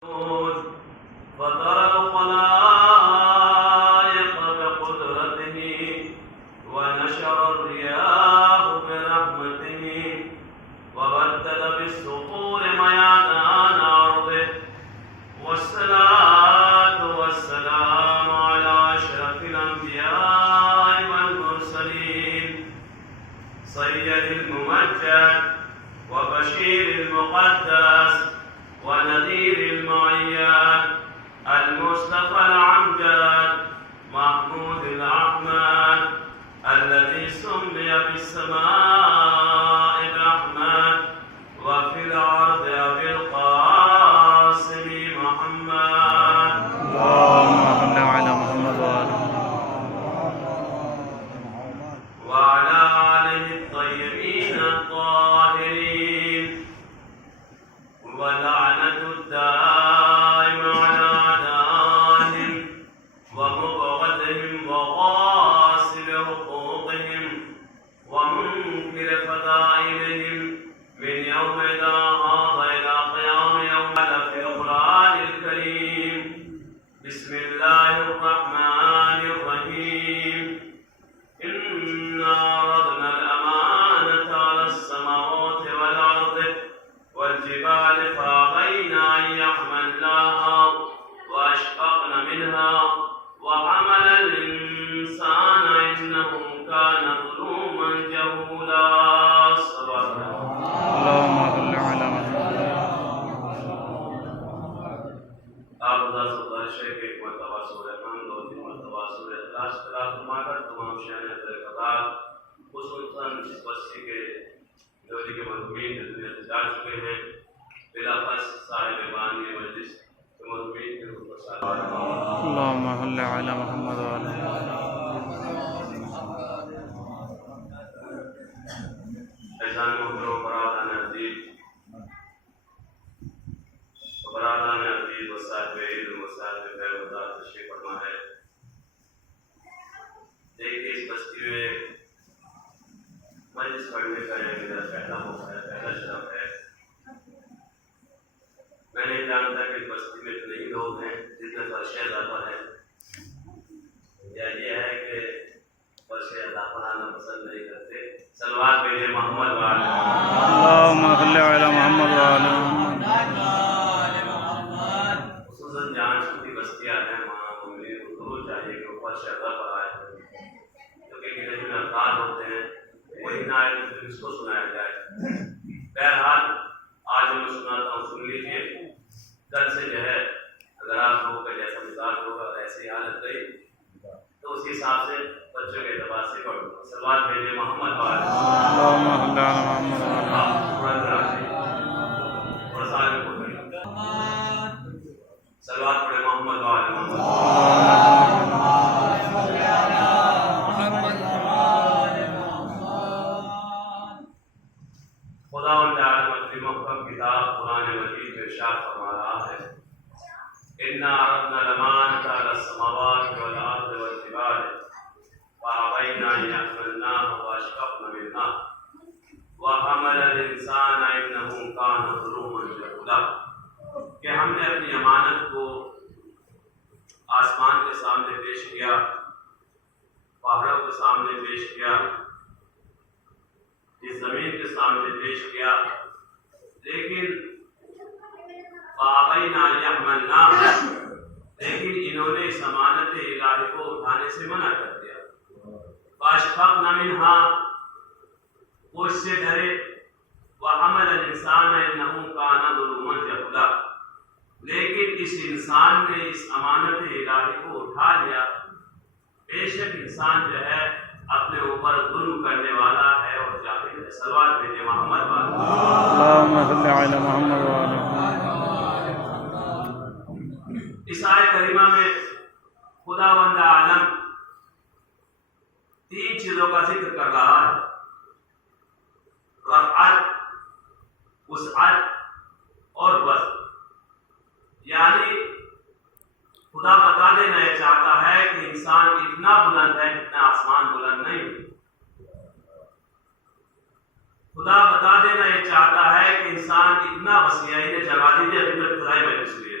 فطر الخلائق بقدرته ونشر الرياح برحمته وبدل بالسطور ميادان عرضه والصلاة والسلام على أشرف الأنبياء والمرسلين سيد الممجد وبشير المقدس ونذير المعياد المصطفى العمجد محمود الأحمد الذي سمي بالسماء بأحمد وفي الأرض أبي القاسم محمد. اللهم صل على محمد وعلى آله الطيبين الطاهرين ولعنة الدائم على أعدائهم ومبغضهم وغاصب حقوقهم ومنكر فضائلهم من يوم هذا إلى قيام يوم في القرآن الكريم. بسم الله الرحمن الرحيم. إنا عرضنا الأمانة على السماوات والأرض والجبال فأبين أن يحملناها وأشفقن منها وحمل الإنسان إنه كان ظلوما جهولا. اللهم صل على محمد. آپ خدا سے گزارش ہے کہ ایک مرتبہ سورہ حمد اور تین مرتبہ سورہ اخلاص قرأت فرما کر تمام شان قطار خصوصاً اس بستی کے جوڑی کے مرحومین جو دنیا سے جا چکے ہیں بلاخص صاحب بانی مجلس کے مرحومین کے روح پر سلام. اللهم صل على محمد وعلى احسان محترم برادران عزیز برادران عزیز و صاحب عید و صاحب خیر خدا تشریف فرما ہے. دیکھیے اس بستی میں مجلس پڑھنے کا یہ میرا پہلا موقع ہے، پہلا شرف ہے. میں نہیں جانتا کہ اس بستی میں اتنے ہی لوگ ہیں جتنے فرش اضافہ ہیں، یا یہ ہے کہ فرش اضافہ آنا پسند نہیں کرتے. صلوات بھیجے محمد والے. اللهم صل على محمد وعلى خصوصاً جہاں چھوٹی بستیاں ہیں وہاں مومنین کو ضرور چاہیے کہ وہ فرش اضافہ آئے، کیونکہ کتنے جو افراد ہوتے ہیں وہی نہ آئے تو اس کو سنایا جائے. بہرحال آج میں سناتا ہوں، سن لیجیے. کل سے جو ہے اگر آپ لوگوں کا جیسا مزاج ہوگا اور ایسی حالت رہی تو اسی حساب سے بچوں کے اعتبار سے پڑھوں. صلوات بھیجے محمد والے. اللهم صل على محمد وعلى صلوات پڑھے محمد والے. خداوند عالم اپنی محکم کتاب قرآن مجید میں ارشاد فرما رہا ہے: انا عرضنا الامانة على السماوات والارض والجبال فابين ان يحملناها واشفقن منها وحمل الانسان انه كان ظلوما جهولا. کہ ہم نے اپنی امانت کو آسمان کے سامنے پیش کیا، پہاڑوں کے سامنے پیش کیا، اس زمین کے سامنے پیش کیا، لیکن فَأَبَيْنَا أَن يَحْمِلْنَاهَا، لیکن انہوں نے اس امانت الہی کو اٹھانے سے منع کر دیا. فَأَشْفَقْنَ مِنْهَا، وہ اس سے ڈرے. وَحَمَلَ الْإِنسَانَ إِنَّهُ كَانَ ظُلُومًا جَهُولًا، لیکن اس انسان نے اس امانت الہی کو اٹھا لیا. بے شک انسان جو ہے اپنے اوپر ظلم کرنے والا ہے اور جاہل ہے. صلوات بھیجے محمد والے. اللهم صل على محمد وعلى اس آیت کریمہ میں خداوند عالم تین چیزوں کا ذکر کر رہا ہے: رفعت، وسعت اور وسط. یعنی خدا بتا دینا یہ چاہتا ہے کہ انسان اتنا بلند ہے جتنا آسمان بلند نہیں. خدا بتا دینا یہ چاہتا ہے کہ انسان اتنا وسیع ہے. جگہ دیجیے خدائی میں اس لیے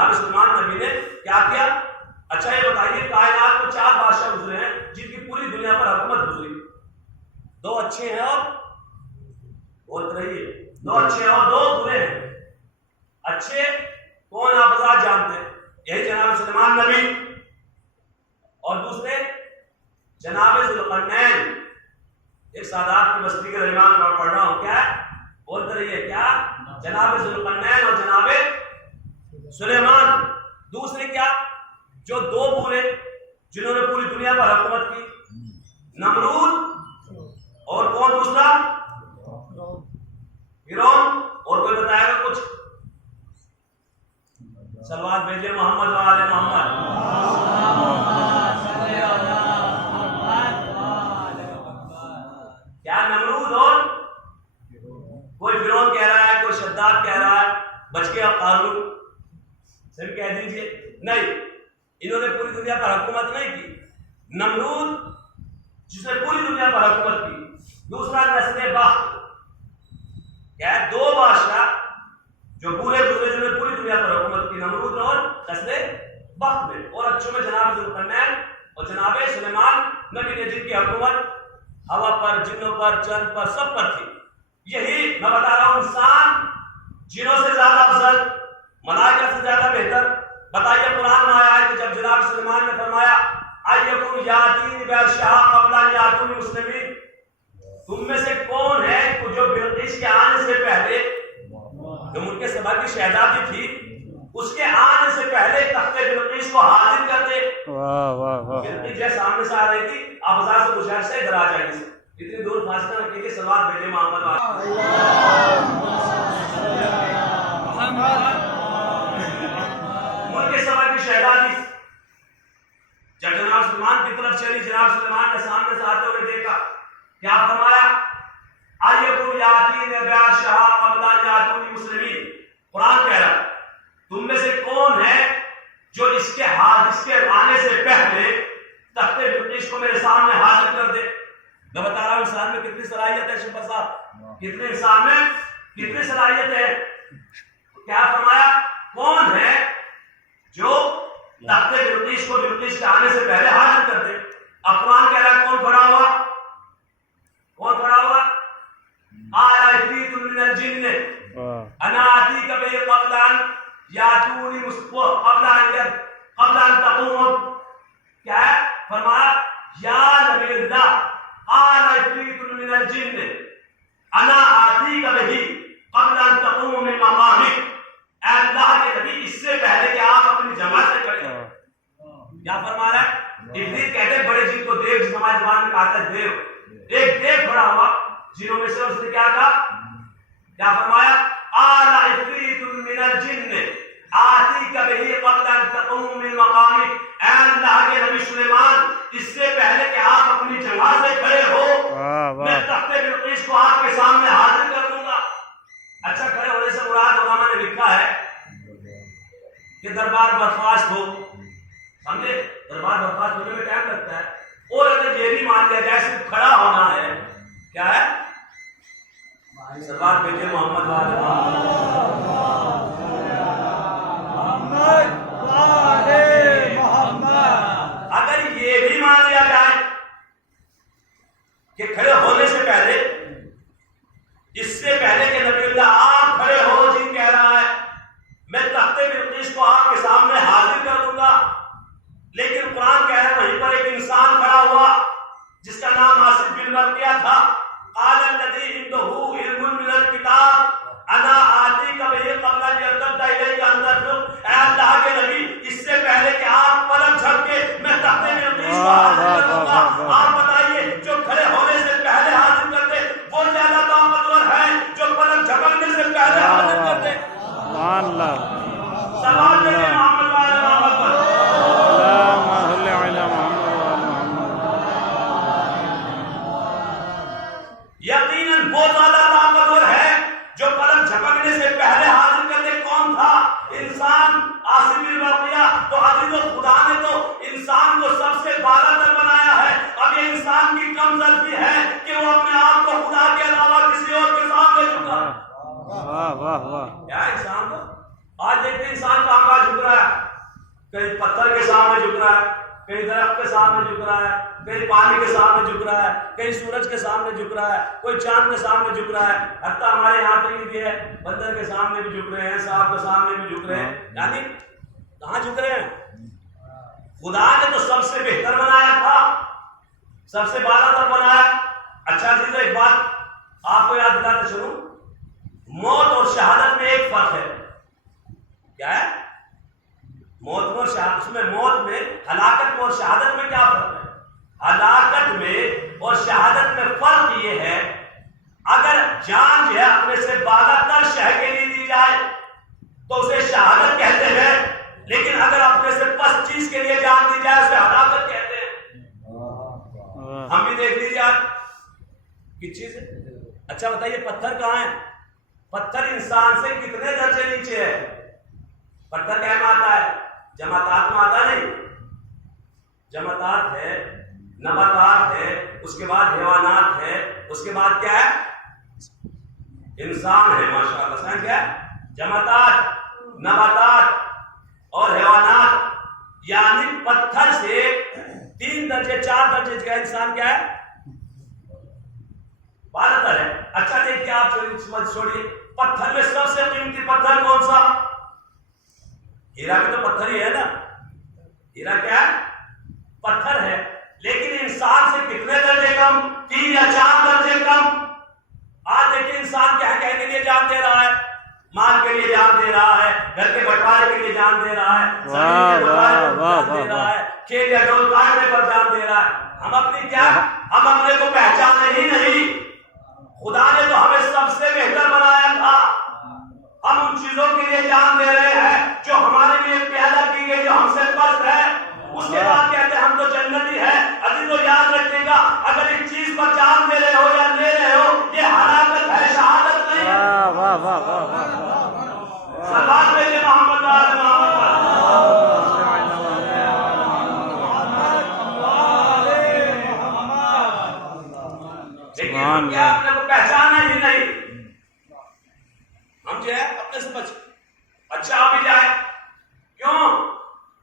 جناب سلیمان نبی نے کیا کیا؟ اچھا یہ بتائیے کائنات میں 4 بادشاہ گزرے ہیں جن کی پوری دنیا پر حکومت گزری، 2 اچھے ہیں اور بولتے رہیے 2 اچھے ہیں اور 2 برے ہیں۔ اچھے کون آپ حضرات جانتے ہیں؟ یہی جناب سلیمان نبی، اور دوسرے جناب ذوالقرنین۔ ایک سادات کی بستی کے درمیان میں پڑھ رہا ہوں، کیا بولتے رہیے کیا؟ جناب ذوالقرنین اور جناب سلیمان۔ دوسرے کیا جو 2 برے جنہوں نے پوری دنیا پر حکومت کی، نمرود اور کون دوسرا؟ فرعون۔ اور کوئی بتائے گا کچھ؟ صلوات بھیجے محمد و آل محمد۔ کیا نمرود اور کوئی فرعون کہہ رہا ہے، کوئی شداد کہہ رہا ہے، بچ گیا قارون، صرف کہہ دیجئے نہیں، انہوں نے پوری دنیا پر حکومت نہیں کی۔ نمرود جس نے پوری دنیا پر حکومت کی، دوسرا نسل بخت، کیا ہے 2 بادشاہ جو برے گزرے جنہوں نے پوری دنیا پر حکومت کی، نمرود اور نسل بخت میں، اور اچھوں میں جناب ذوالقرنین اور جناب سلیمان نبی نے، جن کی حکومت ہوا پر، جنوں پر، چند پر، سب پر تھی۔ یہی میں بتا رہا ہوں، انسان جنوں سے زیادہ افضل، ملائکہ سے زیادہ بہتر۔ بتائیے قرآن میں آیا ہے کہ جب جناب سلیمان نے فرمایا ایکم یاتینی بعرشہا قبل ان یاتونی مسلمین، تم میں سے کون ہے جو بلقیس کے آنے سے پہلے، جو ملک سبا کی شہزادی تھی، اس کے آنے سے پہلے تخت بلقیس کو حاضر کر دے۔ واہ واہ واہ، بلقیس جیسے سامنے سے آ رہی تھی، آپ ہزار سے گزار سے ادھر آ جائیں گے، اتنی دور فاصلہ رکھیں گے۔ صلوات بھیجے محمد ملک سبا کی شہزادی جب جناب سلیمان کی طرف چلی، جناب سلیمان نے سامنے سے آتے ہوئے دیکھا، کیا فرمایا؟ ایکم یاتینی بعرشہا قبل ان یاتونی مسلمین۔ قرآن کہہ رہا ہے تم میں سے کون ہے جو اس کے آنے سے پہلے تخت بلقیس کو میرے سامنے حاضر کر دے۔ میں بتا رہا ہوں انسان میں کتنی صلاحیت ہے، شفا صاحب، کتنے انسان میں کتنی صلاحیت ہے۔ کیا فرمایا؟ کون ہے جو تخت بلقیس کو بلقیس کے آنے سے پہلے حاضر کر دے۔ اب قرآن کہہ رہا ہے کون کھڑا ہوا؟ کون کھڑا ہوا؟ آیا عفریت من الجن انا آتیک بہ قبل ان یاتونی قبل ان تقوم۔ کیا ہے؟ فرمایا یا نبی اللہ آیا عفریت من الجن انا آتیک بہ قبل ان تقوم من مقامک۔ اے اللہ کے نبی، اس سے پہلے کہ آپ اپنی جگہ سے کھڑے ہوں۔ کیا فرما رہا ہے؟ عفریت کہتے ہیں بڑے جن کو دیو، جس ہماری زبان میں کہتا ہے دیو۔ ایک دیو کھڑا ہوا جنہوں میں سے، اس نے کیا کہا؟ کیا فرمایا؟ آل عفریت من الجن آتیک بہ قبل ان تقوم من مقامک۔ اے اللہ کے نبی سلیمان، اس سے پہلے کہ آپ اپنی جگہ سے کھڑے ہو، میں تخت بلقیس کو آپ کے سامنے حاضر کر دوں گا۔ اچھا، کھڑے ہونے سے مراد علماء نے لکھا ہے کہ دربار برخاست ہو، سمجھے؟ دربار برخاست ہونے میں ٹائم لگتا ہے، اور اگر یہ بھی مان لیا جائے صرف کھڑا ہونا ہے، کیا ہے؟ صلوات بھیجے محمد و آل محمد۔ اگر یہ بھی مان لیا جائے کہ کھڑے ہونے سے پہلے، اس سے پہلے کہ نبی اللہ آپ کھڑے ہو، جن کہہ رہا ہے میں تخت بلقیس کو آپ کے سامنے حاضر کر دوں گا، لیکن قرآن کہہ رہا ہے وہیں پر ایک انسان کھڑا ہوا جس کا نام آصف بن برقیہ تھا۔ قال الذی عنده علم من الکتاب انا آتیک بہ قبل ان یرتد الیک انظر۔ اے اللہ کے نبی، اس سے پہلے کہ آپ پلک جھپک کے میں تخت بلقیس کو حاضر کر دوں گا۔ آپ بتائیے جو کھڑے ہونے سے پہلے حاضر کر دے وہ زیادہ طاقتور ہے جو پلک جھپکنے سے پہلے حاضر کر دے؟ سبحان اللہ، سلام علیہ محمد و آل محمد۔ اللہم صل علی محمد و آل محمد۔ یقیناً وہ زیادہ طاقتور ہے جو پلک جھپکنے سے پہلے حاضر کر دے۔ کون تھا؟ انسان، آصف بن برقیہ۔ تو عزیز خدا نے تو انسان کو سب سے بالا تر بنایا ہے۔ اب یہ انسان کی کم ظرفی ہے کہ وہ اپنے آپ کو خدا کے علاوہ کسی اور کے سامنے جھکا۔ واہ واہ واہ، کیا انسان کو آج دیکھتے انسان کہاں جھک رہا کہیں پتھر کے سامنے جھک رہا ہے، کہیں درخت کے سامنے جھک رہا ہے، کہیں پانی کے سامنے جھک رہا ہے، کہیں سورج کے سامنے جھک رہا ہے، کوئی چاند کے سامنے جھک رہا ہے، حتیٰ ہمارے یہاں تو یہ ہے بندر کے سامنے بھی جھک رہے ہیں، سانپ کے سامنے بھی جھک رہے ہیں. یعنی کہاں جھک رہے ہیں؟ خدا نے تو سب سے بہتر بنایا تھا، سب سے بالا تر بنایا. اچھا چیز ایک بات آپ کو یاد دلاتے چلوں، موت اور شہادت میں ایک فرق ہے. کیا ہے؟ موت اور شہادت، اس میں موت میں، ہلاکت میں اور شہادت میں کیا فرق ہے؟ ہلاکت میں اور شہادت میں فرق یہ ہے، اگر جان جو ہے اپنے سے بالا تر شے کے لیے دی جائے تو اسے شہادت کہتے ہیں، لیکن اگر اپنے سے پس چیز کے لیے جان دی جائے اسے ہلاکت کہتے ہیں. ہم بھی دیکھ لیجیے آج کس چیز ہے. اچھا بتائیے پتھر کہاں ہے؟ پتھر انسان سے کتنے درجے نیچے ہے؟ پتھر کیا میں آتا ہے؟ جماعتات میں آتا نہیں. جماعتات ہے، نباتات ہے، اس کے بعد حیوانات ہے، اس کے بعد کیا ہے؟ انسان ہے. ماشاءاللہ سائن کیا ہے؟ جماعتات، نباتات اور حیوانات. یعنی پتھر سے 3 درجے 4 درجے کا انسان کیا ہے؟ بالاتر ہے. اچھا دیکھیے آپ چھوڑیے، پتھر میں سب سے قیمتی پتھر کون سا؟ ہیرا بھی تو پتھر ہی ہے نا. ہیرا کیا ہے؟ پتھر ہے. لیکن انسان سے کتنے درجے کم؟ 3 یا 4 درجے کم. آج دیکھیے انسان کیا کہنے کے لیے جان دے رہا ہے؟ مال کے لیے جان دے رہا ہے، گھر کے بٹوارے کے لیے جان دے رہا ہے، زمین کے بٹوارے پر جان دے رہا ہے، کھیل یا ڈول کاٹنے پر جان دے رہا ہے. ہم اپنی کیا؟ ہم اپنے کو پہچانے ہی نہیں. خدا نے تو ہمیں سب سے بہتر بنایا تھا. ہم ان چیزوں کے لیے جان دے رہے ہیں جو ہمارے لیے پیدا کی گئی، جو ہم سے پست ہے. اس کے بعد کہتے ہیں ہم تو جنتی ہے. ابھی تو یاد رکھیے گا، اگر ایک چیز پر جان دے رہے ہو یا لے رہے ہو، یہ ہلاکت ہے، شہادت نہیں ہے. واہ واہ واہ صلوات بھیجے محمد وعلی محمد. لیکن ہم کیا اپنے کو پہچانا ہی نہیں. ہم جو ہے اپنے سے اچھا بھی جائے. کیوں؟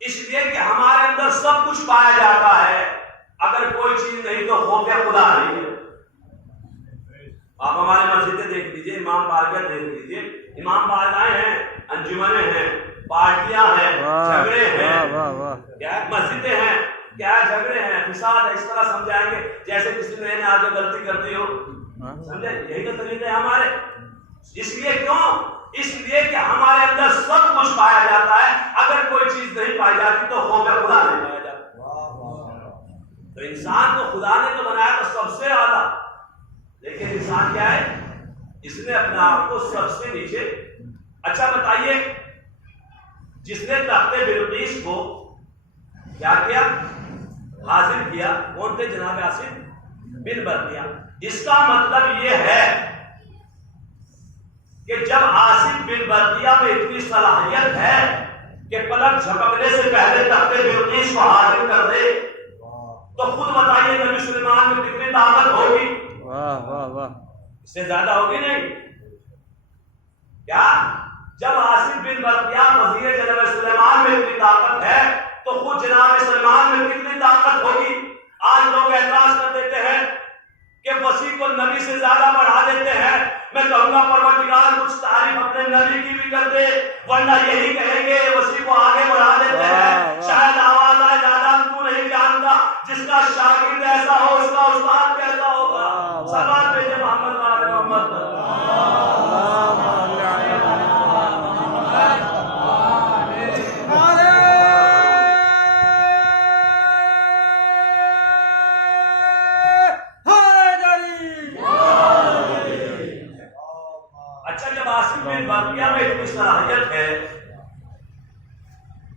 اس لیے کہ ہمارے اندر سب کچھ پایا جاتا ہے. اگر کوئی چیز نہیں تو خوف خدا نہیں ہے. آپ ہمارے مسجدیں دیکھ لیجیے، امام بارگاہ دیکھ لیجیے. امام بارگاہیں ہیں، انجمنیں ہیں، پارٹیاں ہیں، جھگڑے ہیں، کیا مسجدیں ہیں، کیا جھگڑے ہیں، فساد ہے. اس طرح سمجھائیں گے جیسے کسی نے آگے غلطی کر دی ہو. سمجھے؟ یہی تو طریقے ہمارے. اس لیے کیوں؟ اس لیے کہ ہمارے اندر سب کچھ پایا جاتا ہے. اگر کوئی چیز نہیں پائی جاتی تو خوف خدا نہیں پایا جاتا. تو انسان کو خدا نے تو بنایا تو سب سے اعلیٰ، لیکن انسان کیا ہے؟ اس نے اپنے آپ کو سب سے نیچے. اچھا بتائیے، جس نے تخت بلقیس کو کیا کیا؟ حاضر کیا. کون تھے؟ جناب آصف بن برقیہ. اس کا مطلب یہ ہے کہ جب آصف بن برقیہ میں اتنی صلاحیت ہے کہ پلک جھپکنے سے پہلے تخت بلقیس کو حاضر کر دے، تو خود بتائیے نبی سلیمان میں کتنی طاقت ہوگی؟ واہ واہ واہ. اس سے زیادہ ہوگی نہیں کیا؟ جب آصف بن برقیہ وزیر جناب سلیمان میں اتنی طاقت ہے تو خود جناب سلیمان میں کتنی طاقت ہوگی؟ آج لوگ اعتراض کر دیتے ہیں کہ وسیع کو نبی سے زیادہ بڑھا دیتے ہیں. میں کہوں گا پروردگار کچھ تعریف اپنے نبی کی بھی کر دے، ورنہ یہی کہیں گے وسیع کو آگے بڑھا دیتے ہیں. شاید آواز آئے زیادہ تو نہیں جانتا، جس کا شاگرد ایسا ہو اس کا استاد کیسا ہوگا. صلوات بھیجے محمد وعلی محمد. صلاحیت ہے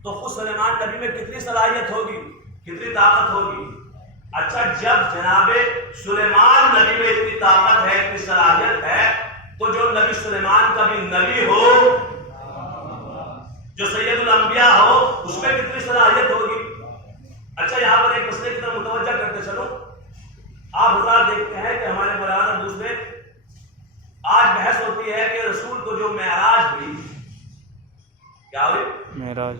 تو خود سلیمان نبی میں کتنی صلاحیت ہوگی، کتنی طاقت ہوگی. اچھا جب جناب سلیمان نبی میں اتنی طاقت ہے، اتنی صلاحیت ہے، تو جو نبی سلیمان کا بھی نبی ہو، جو سید الانبیاء ہو، اس میں کتنی صلاحیت ہوگی. اچھا یہاں پر ایک مسئلے کی طرف متوجہ کرتے چلو. آپ حضرات دیکھتے ہیں کہ ہمارے برادر دوسرے آج بحث ہوتی ہے کہ رسول کو جو معراج ہوئی، کیا ہوئی؟ معراج.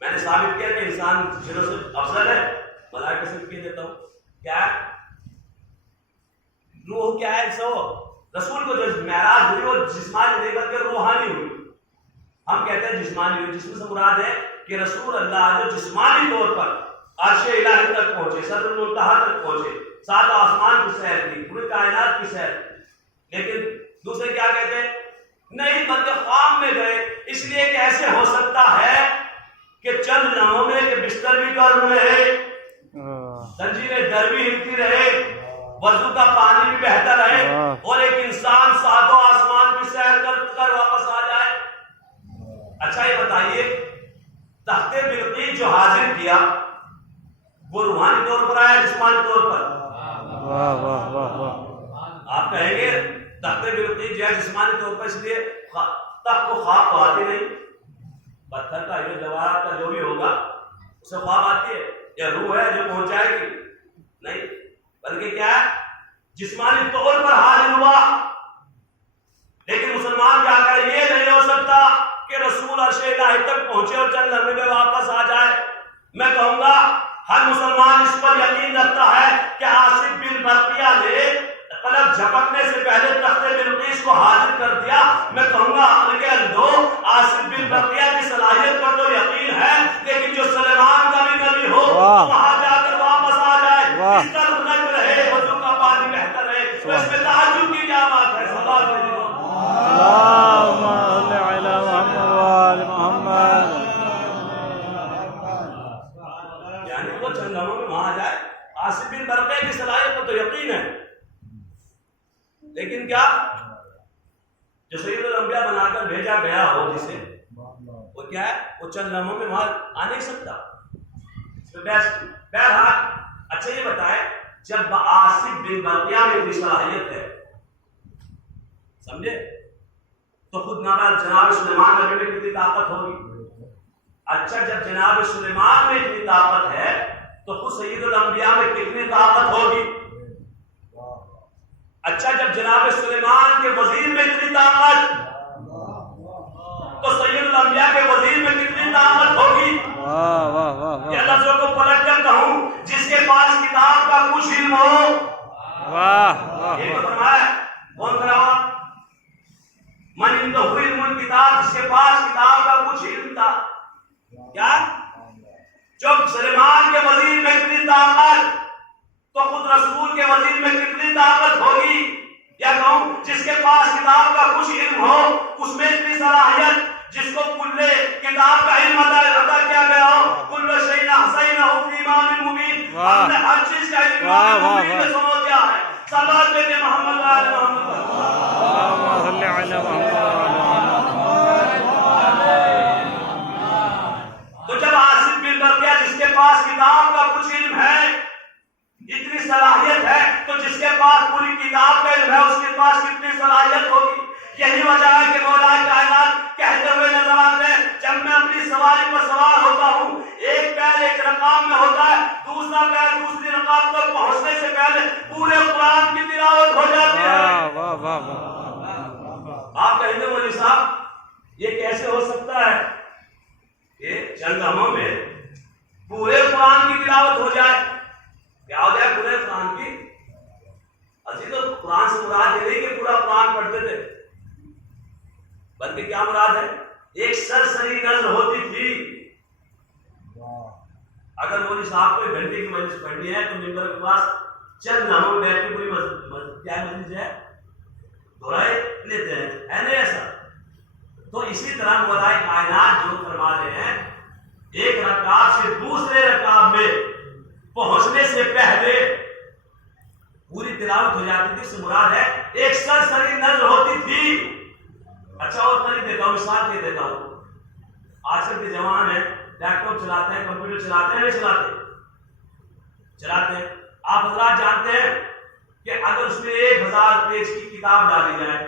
میں نے ثابت کیا کہ انسان جنوں سے افضل ہے، ملائکہ سے کہہ دیتا ہوں کیا ہے؟ روح کیا ہے؟ سو رسول کو جو معراج ہوئی وہ جسمانی نہیں بلکہ روحانی ہوئی. ہم کہتے ہیں جسمانی ہوئی، جسم سے مراد ہے کہ رسول اللہ جو جسمانی طور پر عرش الہی تک پہنچے، سدر المنتہا تک پہنچے، سات آسمان کی سیر کی، پوری کائنات کی سیر. لیکن دوسرے کیا کہتے ہیں؟ نہیں بلکہ خواب میں گئے. اس لیے کہ ایسے ہو سکتا ہے کہ چند لمحوں میں کہ بستر بھی گرم رہے، زنجیریں در بھی ہلتی رہے، وضو کا پانی بھی بہتا رہے، اور ایک انسان ساتوں آسمان کی سیر کر واپس آ جائے. اچھا یہ بتائیے تخت بلقیس جو حاضر کیا وہ روحانی طور پر آیا جسمانی طور پر؟ واہ واہ واہ واہ. آپ کہیں گے تخت بلقیس جو ہے جسمانی طور پر، اس لیے تخت کو خواب تو آتی نہیں. پتھر کا یہ جواہرات کا جو بھی ہوگا اسے خواب آتی ہے یا روح ہے جو پہنچائے گی؟ نہیں، بلکہ کیا ہے؟ جسمانی طور پر حاضر ہوا. لیکن مسلمان کیا کرے؟ یہ نہیں ہو سکتا کہ رسول عرش الہی تک پہنچے اور چند لمحے میں واپس آ جائے. میں کہوں گا ہر مسلمان اس پر یقین رکھتا ہے کہ آصف بن برقیہ نے قلب جھپکنے سے پہلے تخت بلقیس کو حاضر کر دیا. میں کہوں گا آصف بن برقیہ کی صلاحیت پر تو یقین ہے، لیکن جو سلیمان کا بھی نبی ہو وہاں جا کر واپس آ جائے، اس طرح نظر رہے، وضو کا پانی بہتر رہے، تو اس میں تعجب کی کیا بات ہے؟ سوال اللهم صل على محمد وآل محمد. یعنی وہ چند لمحوں میں وہاں جائے. آصف بن برقیہ کی صلاحیت پر تو یقین ہے، لیکن کیا جو سید الانبیاء بنا کر بھیجا گیا ہو جسے، وہ کیا ہے؟ وہ چند لمحوں میں وہاں آ نہیں سکتا. بہرحال اچھا یہ بتائے جب آصف بن برقیہ میں اتنی صلاحیت ہے، سمجھے، تو خود جناب سلیمان نبی میں کتنی طاقت ہوگی؟ اچھا جب جناب سلیمان میں اتنی طاقت ہے تو خود سید الانبیاء میں کتنی طاقت ہوگی؟ اچھا جب جناب سلیمان کے وزیر میں اتنی طاقت تو سید الانبیاء کے وزیر میں کتنی طاقت ہوگی؟ یا لفظوں کو پلٹ کر کہوں جس کے پاس کتاب کا کچھ علم ہو. یہ تو فرمایا کون فرما؟ من عنده علم الکتاب، جس کے پاس کتاب کا کچھ علم تھا. کیا جب سلیمان کے وزیر میں اتنی طاقت تو خود رسول کے وزیر میں کتنی طاقت ہوگی؟ یا کہوں جس کے پاس کتاب کا کچھ علم ہو اس میں اتنی صلاحیت، جس کو کل کتاب کا علم عطا کیا گیا ہو، کل شیء احصینہ فی امام مبین، ہم نے ہر چیز کا علم امام مبین میں سنو کیا ہے. صلوات پہ محمد وآل محمد. اللهم صل على محمد وآل محمد. تو جب آصف بن برقیہ جس کے پاس کتاب کا کچھ علم ہے، اتنی صلاحیت ہے، تو جس کے پاس پوری کتاب کا علم ہے اس کے پاس کتنی صلاحیت ہوگی؟ یہی وجہ ہے کہ مولا کائنات کہتے ہوئے نظر آتے ہیں جب میں اپنی سواری پر سوار ہوتا ہوں، ایک پیر ایک رقام میں ہوتا ہے، دوسرا پیر دوسری رقام تک پہنچنے سے پہلے پورے قرآن کی تلاوت ہو جاتی ہے. آپ کہیں گے مولوی صاحب یہ کیسے ہو سکتا ہے کہ چند لمحوں میں پورے قرآن کی تلاوت ہو جائے؟ کیا ہو جائے پورے قرآن کی؟ اسی تو قرآن سے مراد یہ نہیں کہ پورا قرآن پڑھتے تھے، بلکہ کیا مراد ہے؟ ایک سرسری نظر ہوتی تھی. اگر مولوی صاحب کو گھنٹے کی مجلس پڑھنی ہے تو ممبر کے پاس چند لمحوں میں بیٹھ کے پوری کیا مجلس ہے دہرائے لیتے ہیں، ہے نا ایسا؟ تو اسی طرح مولا کائنات جو فرما رہے ہیں ایک رکعت سے دوسرے رکعت میں پہنچنے سے پہلے پوری تلاوت ہو جاتی تھی. اس سے مراد ہے ایک سرسری نظر ہوتی تھی. اچھا اور طریق دیتا ہوں، مثال دے دیتا ہوں. آج کل کے جوان ہیں لیپ ٹاپ چلاتے ہیں، کمپیوٹر چلاتے ہیں، نہیں چلاتے ہیں. آپ حضرات جانتے ہیں کہ اگر اس میں 1000 پیج کی کتاب ڈالی جائے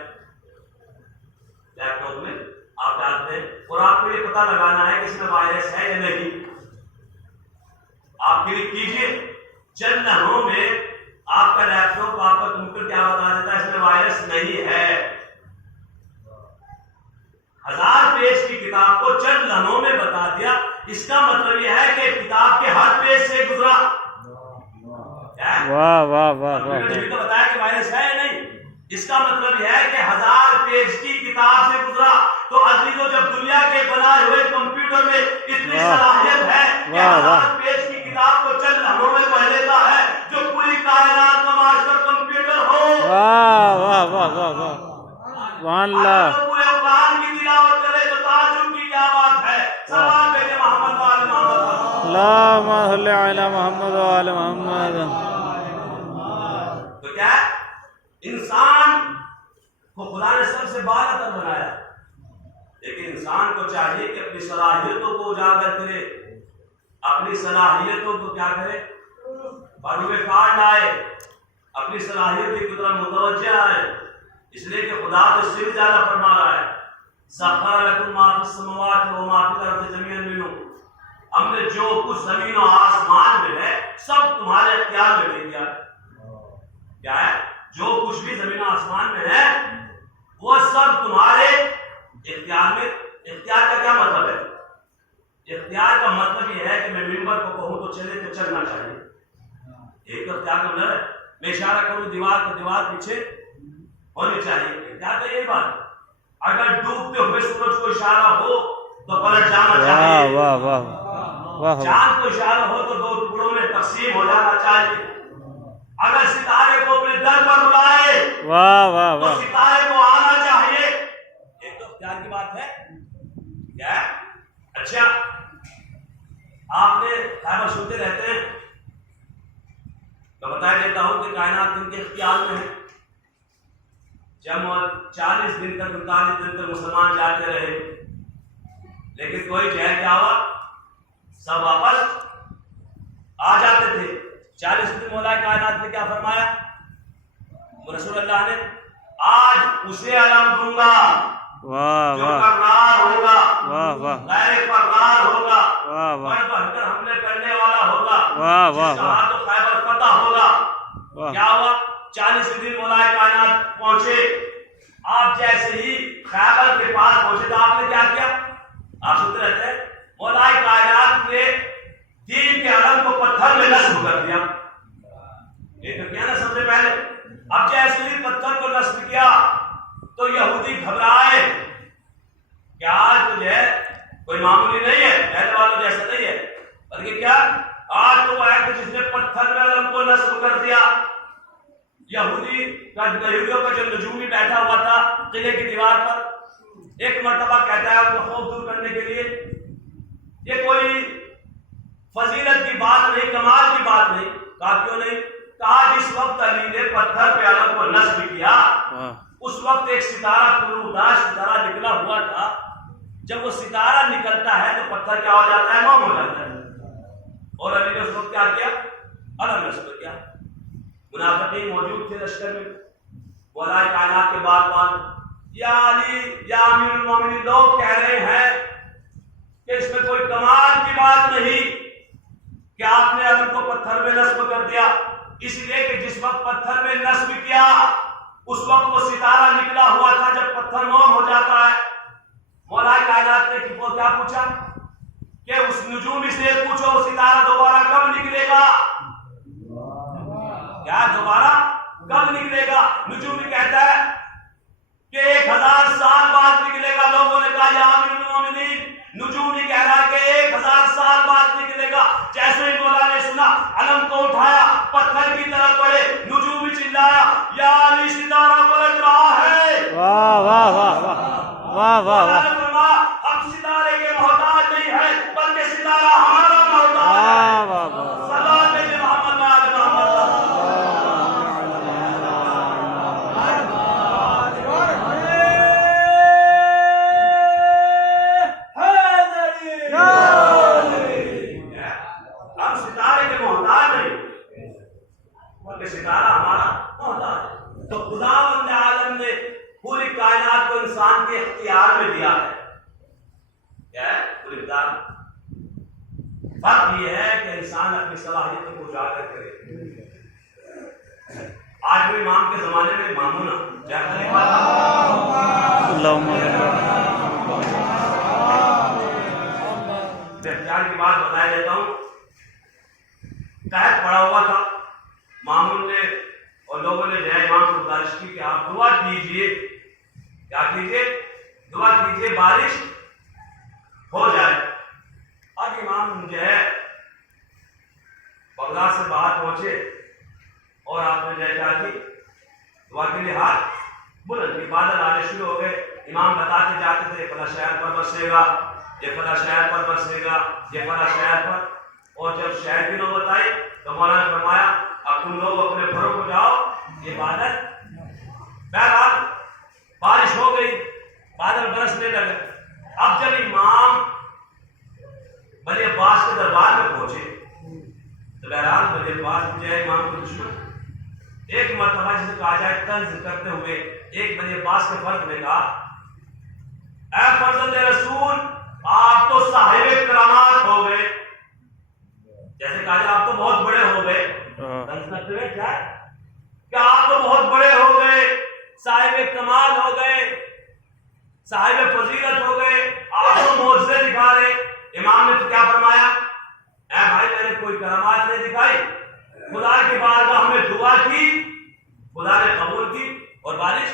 لیپ ٹاپ میں، آپ ڈالتے ہیں اور آپ کو یہ پتہ لگانا ہے کہ اس میں وائرس ہے یا نہیں. آپ کلک کیجئے، چند لمحوں میں آپ کا لیپ ٹاپ آپ کا کمپیوٹر کیا بتا دیتا ہے؟ اس میں وائرس نہیں ہے. 1000 پیج کی کتاب کو چند لمحوں میں بتا دیا اس کا مطلب یہ ہے کہ کتاب کے ہر پیج سے گزرا. واہ واہ واہ واہ. تو بتایا کہ وائرس ہے یا نہیں. اس کا مطلب یہ ہے کہ 1000 پیج کی کتاب سے گزرا. تو عزیزو جب دنیا کے بنائے ہوئے کمپیوٹر میں اتنی صلاحیت ہے کہ 1000 پیج کی کتاب کو چند لمحوں میں پڑھ لیتا ہے, جو پوری کائنات کا ماسٹر کمپیوٹر ہو. واہ واہ واہ واہ واہ. سبحان اللہ. پورے قرآن کی تلاوت کرے تو تعجب کی کیا بات ہے. سلام بھیجے محمد وآل محمد. اللہم صلی علی محمد وآل محمد. تو کیا ہے, انسان کو خدا نے سب سے بالا تر بنایا, لیکن انسان کو چاہیے کہ اپنی صلاحیتوں کو اجاگر کرے, اپنی صلاحیتوں کو کیا کرے, بروئے کار لائے, اپنی صلاحیتوں کی طرف متوجہ آئے. اس لیے کہ خدا تو اس سے بھی زیادہ فرما رہا ہے, سخر لکم ما فی السماوات و ما فی الارض جميعا منہ. ہم نے جو کچھ زمین و آسمان میں ہے سب تمہارے اختیار میں دے دیا. کیا ہے, جو کچھ بھی زمین و آسمان میں ہے وہ سب تمہارے اختیار میں. اختیار کا کیا مطلب ہے؟ اختیار کا مطلب یہ ہے کہ میں ممبر کو کہوں تو چلے تو چلنا چاہیے. ایک تو اختیار کا مطلب ہے میں اشارہ کروں دیوار کو, دیوار پیچھے ہونی چاہیے. اختیار کا یہی بات ہے. اگر ڈوبتے ہوئے سورج کو اشارہ ہو تو پلٹ جانا چاہیے. واہ واہ واہ. چاند کو اشارہ ہو تو 2 ٹکڑوں میں تقسیم ہو جانا چاہیے. اگر ستارے کو اپنے در پر بلائے واہ واہ واہ تو ستارے کو آنا چاہیے. ایک تو اختیار کی بات ہے. کیا ہے؟ اچھا, آپ نے خیبر سنتے رہتے ہیں تو بتا دیتا ہوں کہ کائنات ان کے اختیار میں ہے. جب 40 دن تک 39 دن تک مسلمان جاتے رہے, لیکن کوئی جو ہے کیا ہوا, سب واپس آ جاتے تھے. 40 دن مولا کائنات نے کیا فرمایا رسول اللہ نے, آج اسے علم دوں گا جو کرنار ہوگا, غیر کرنار ہوگا, بڑھ بڑھ کر حملے کرنے والا ہوگا, جس کا ہاتھ خیبر فتح ہوگا. کیا ہوا, 40 دن مولا کائنات پہنچے. آپ جیسے ہی خیبر کے پاس پہنچے تو آپ نے کیا کیا, آپ سنتے رہتے ہیں, مولا کائنات نے دین کے علم کو پتھر میں نصب کر دیا. یہ تو کیا نا سب سے پہلے. اب جیسے ہی پتھر کو نصب کیا تو یہودی گھبرائے کہ آج تو جو ہے کوئی معمولی نہیں ہے, پہلے والوں جیسا نہیں ہے, بلکہ کیا آج تو وہ ہے کہ جس نے پتھر میں علم کو نصب کر دیا. یہودیوں کا جو نجومی بیٹھا ہوا تھا قلعے کی دیوار پر, ایک مرتبہ کہتا ہے اس کو خوف دور کرنے کے لیے, یہ کوئی فضیلت کی بات نہیں, کمال کی بات نہیں. کہا کیوں نہیں؟ کہا جس وقت علی نے پتھر پہ علم کو نصب کیا اس وقت ایک ستارہ طلوع ستارہ نکلا ہوا تھا. جب وہ ستارہ نکلتا ہے تو پتھر کیا ہو جاتا ہے, موم ہو جاتا ہے. اور علی نے اس وقت کیا کیا, علم نصب کیا. منافقین موجود تھے لشکر میں, مولا کائنات کے بار بار یا علی یا امیر المومنین, لوگ کہہ رہے ہیں کہ اس میں کوئی کمال کی بات نہیں کہ آپ نے علم کو پتھر میں نصب کر دیا. اس لیے کہ جس وقت پتھر میں نصب کیا اس وقت وہ ستارہ نکلا ہوا تھا, جب پتھر موم ہو جاتا ہے. مولا کائنات نے کیا پوچھا کہ اس نجومی سے پوچھو وہ ستارہ دوبارہ کب نکلے گا, کیا دوبارہ کب نکلے گا. نجومی کہتا ہے کہ 1000 سال بعد نکلے گا. لوگوں نے کہا یا امیر المومنین, نجومی کہہ رہا کہ 1000 سال بعد نکلے گا. جیسے ہی مولا نے سنا علم کو اٹھایا, پتھر کی طرف پڑے, نجومی چلایا یا علی ستارہ پلٹ رہا ہے. واہ واہ واہ واہ واہ واہ. ہم ستارے کے محتاج نہیں ہیں بلکہ ستارہ ہمارا محتاج ہے. سلام بھیجے محمد وآل محمد. ہم ستارے کے محتاج نہیں بلکہ ستارہ ہمارا محتاج ہے. تو خداوند عالم نے پوری کائنات کو انسان کے اختیار میں دیا ہے. کیا ہے پوری اختیار؟ فرق یہ ہے کہ انسان اپنی صلاحیتوں کو اجاگر کرے. آج بھی امام کے زمانے میں مامونا کیا خلیفہ میں اختیار کی بات بتا دیتا ہوں. قحط پڑا ہوا تھا. مامون نے اور لوگوں نے جو ہے امام سے گزارش کی کہ آپ دعا کیجیے. کیا کیجیے؟ دعا کیجیے بارش ہو جائے. اب امام جو ہے بغداد سے باہر پہنچے اور آپ نے جو ہے کی دعا کے لیے ہاتھ بلند کی. بادل آنے شروع ہو گئے. امام بتاتے جاتے تھے فلاں شہر پر برسے گا, یہ فلاں شہر پر برسے گا, یہ فلاں شہر پر. اور جب شہر کی نوبت آئی تو مولانا نے فرمایا اب تم لوگ اپنے گھروں کو جاؤ, یہ بادل. بہرحال بارش ہو گئی, بادل برسنے لگے. اب جب امام بنی عباس کے دربار میں پہنچے تو بہرحال بنی عباس جو ہے امام کے دشمن ایک مرتبہ جسے کہا جائے طنز کرتے ہوئے ایک بنی عباس کے فرد نے کہا اے فرزند رسول آپ تو صاحب کرامات ہو گئے. جیسے کہا جائے آپ تو بہت بڑے ہو گئے. طنز کرتے ہوئے کیا ہے کہ آپ تو بہت بڑے ہو گئے, صاحب کمال ہو گئے, صاحب فضیلت ہو گئے, آپ تو معجزے دکھا رہے. امام نے کیا فرمایا اے بھائی میں نے کوئی کرامات نہیں دکھائی, خدا کی بارگاہ میں دعا کی, خدا نے قبول کی اور بارش.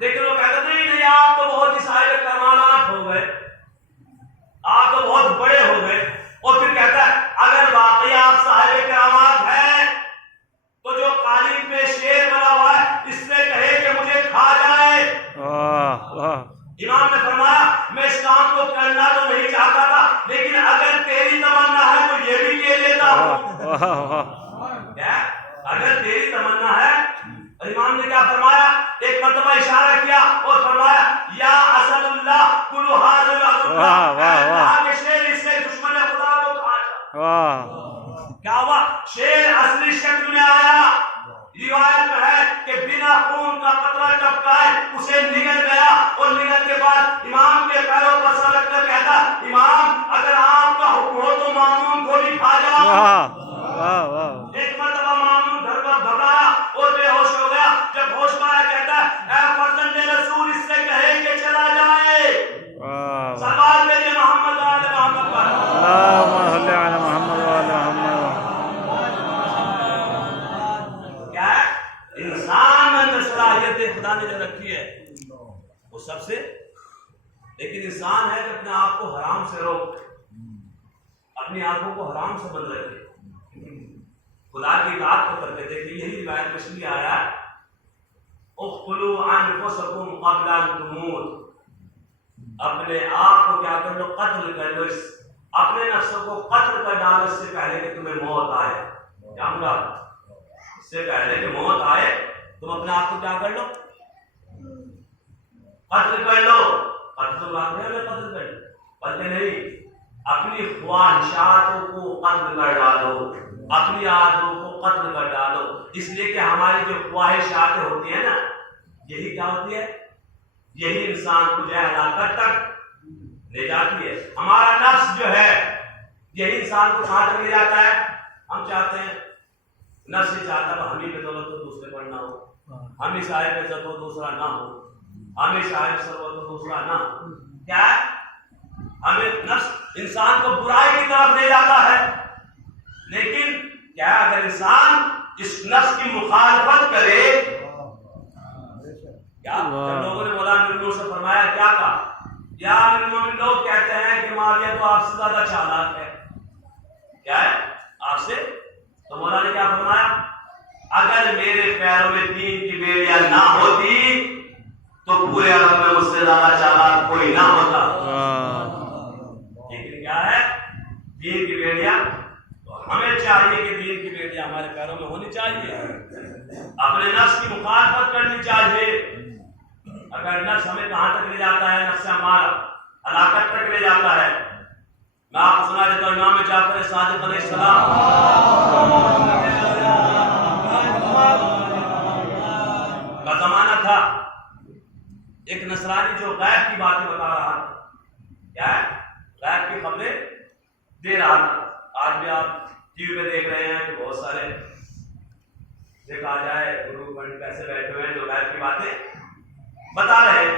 لیکن وہ کہتے نہیں آپ تو بہت ہی صاحب کمالات ہو گئے, آپ تو بہت بڑے ہو گئے. اور پھر کہتا ہے اگر واقعی آپ صاحب کرامات ہیں تو جو قالین پہ شیر بنا ہوا ہے اس سے کہے کہ مجھے کھا جائے. امام نے فرمایا میں اس کام کو کرنا تو نہیں چاہتا تھا لیکن اگر تیری تمنا ہے تو یہ بھی لے لیتا ہوں. کیا اگر تیری تمنا ہے. امام نے کیا فرمایا, ایک مرتبہ اشارہ کیا اور فرمایا یا اسد اللہ کل حاضر اللہ کے شیر اس سے دشمن خدا کو کھا جا. کیا ہوا, شیر اصلی شکل میں آیا. روایت میں ہے کہ بنا خون کا قطرہ ٹپکائے اسے نگل گیا اور نگل کے بعد امام کے پیروں پر سر رکھ کر کہتا امام اگر آپ کا حکم ہو تو مامون کو بھی کھا جاؤ. ایک مرتبہ مامون گھر پر بھگایا اور بے ہوش ہو گیا. جب ہوش پایا کہتا ہے اے فرزند رسول اس سے کہے کہ چلا جائے. سوال میرے محمد آل محمد پر اللہم صلی علی محمد و آل محمد. کیا ہے انسان میں اندر صلاحیت خدا نے جو رکھی ہے وہ سب سے, لیکن انسان ہے کہ اپنے آپ کو حرام سے روک, اپنی آنکھوں کو حرام سے بند رکھے, خدا کی اطاعت کو کرتے. دیکھیے یہی روایت میں اس لیے آیا اقتلوا انفسکم قبل ان تموت, اپنے آپ کو کیا کر لو, قتل کر لو, اپنے نفسوں کو قتل کر ڈالو اس سے پہلے کہ تمہیں موت آئے. کیا مراد, اس سے پہلے کہ موت آئے تم اپنے آپ کو کیا کر لو, قتل کر لو. قتل تو بات نہیں ہے قتل کر لو, بلکہ نہیں اپنی خواہشاتوں کو قتل کر ڈالو, اپنی عادتوں کو قتل کر ڈالو. اس لیے کہ ہماری جو خواہشات ہوتی ہیں نا یہی کیا ہوتی ہے, یہی انسان کو جو ہے ہلاکت تک لے جاتی ہے. ہمارا نفس جو ہے یہی انسان کو کہاں تک لے جاتا ہے. ہم چاہتے ہیں, نفس یہ چاہتا ہے ہم ہی پہ دولت تو دوسرے پر نہ ہو, ہم ہی صاحب عزت ہو دوسرا نہ ہو, ہم ہی صاحب ثروت ہو دوسرا نہ ہو. کیا ہے ہمیں نفس انسان کو برائی کی طرف لے جاتا ہے. لیکن کیا اگر انسان اس نفس کی مخالفت کرے, کیا لوگوں نے مولانا نور سے فرمایا کیا کہا, یا مومن لوگ کہتے ہیں کہ معاویہ تو آپ سے زیادہ چالاک ہے. کیا ہے آپ سے, تو مولانا نے کیا فرمایا اگر میرے پیروں میں دین کی بیڑیاں نہ ہوتی تو پورے عرب میں مجھ سے زیادہ چالاک کوئی نہ ہوتا. لیکن کیا ہے دین کی بیڑیاں, ہمیں چاہیے کہ دین کی بیڑیاں ہمارے پیروں میں ہونی چاہیے, اپنے نفس کی مخالفت کرنی چاہیے. اگر نفس ہمیں کہاں تک لے جاتا ہے, نفس ہمارا ہلاکت تک لے جاتا ہے. میں آپ کو سنا دیتا ہوں امام جعفر صادق علیہ السلام کا زمانہ تھا. ایک نصرانی جو غیب کی باتیں بتا رہا تھا, کیا ہے غیب کی خبریں دے رہا تھا. آج بھی آپ ٹی وی پہ دیکھ رہے ہیں کہ بہت سارے دیکھا جائے گروپ بن کیسے بیٹھے ہوئے ہیں جو غیب کی باتیں بتا رہے ہیں.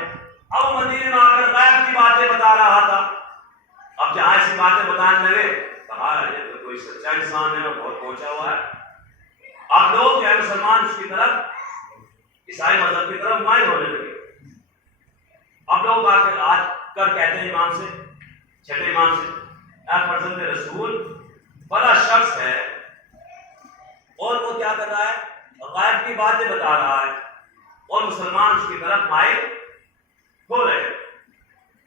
اب مدینے میں آ کر غیب کی باتیں بتا رہا تھا. اب جہاں اس ایسی باتیں بتانے لگے، کہا یہ تو کوئی سچا انسان ہے، بہت پہنچا ہوا ہے۔ اب لوگ جو ہے مسلمان اس کی طرف، عیسائی مذہب کی طرف مائل ہونے لگے۔ اب لوگ آ کر کہتے ہیں امام سے، چھٹے امام سے، اے فرزند رسول، بڑا شخص ہے اور وہ کیا کر رہا ہے، غائب کی باتیں بتا رہا ہے اور مسلمان اس کی طرف مائل ہو رہے ہیں۔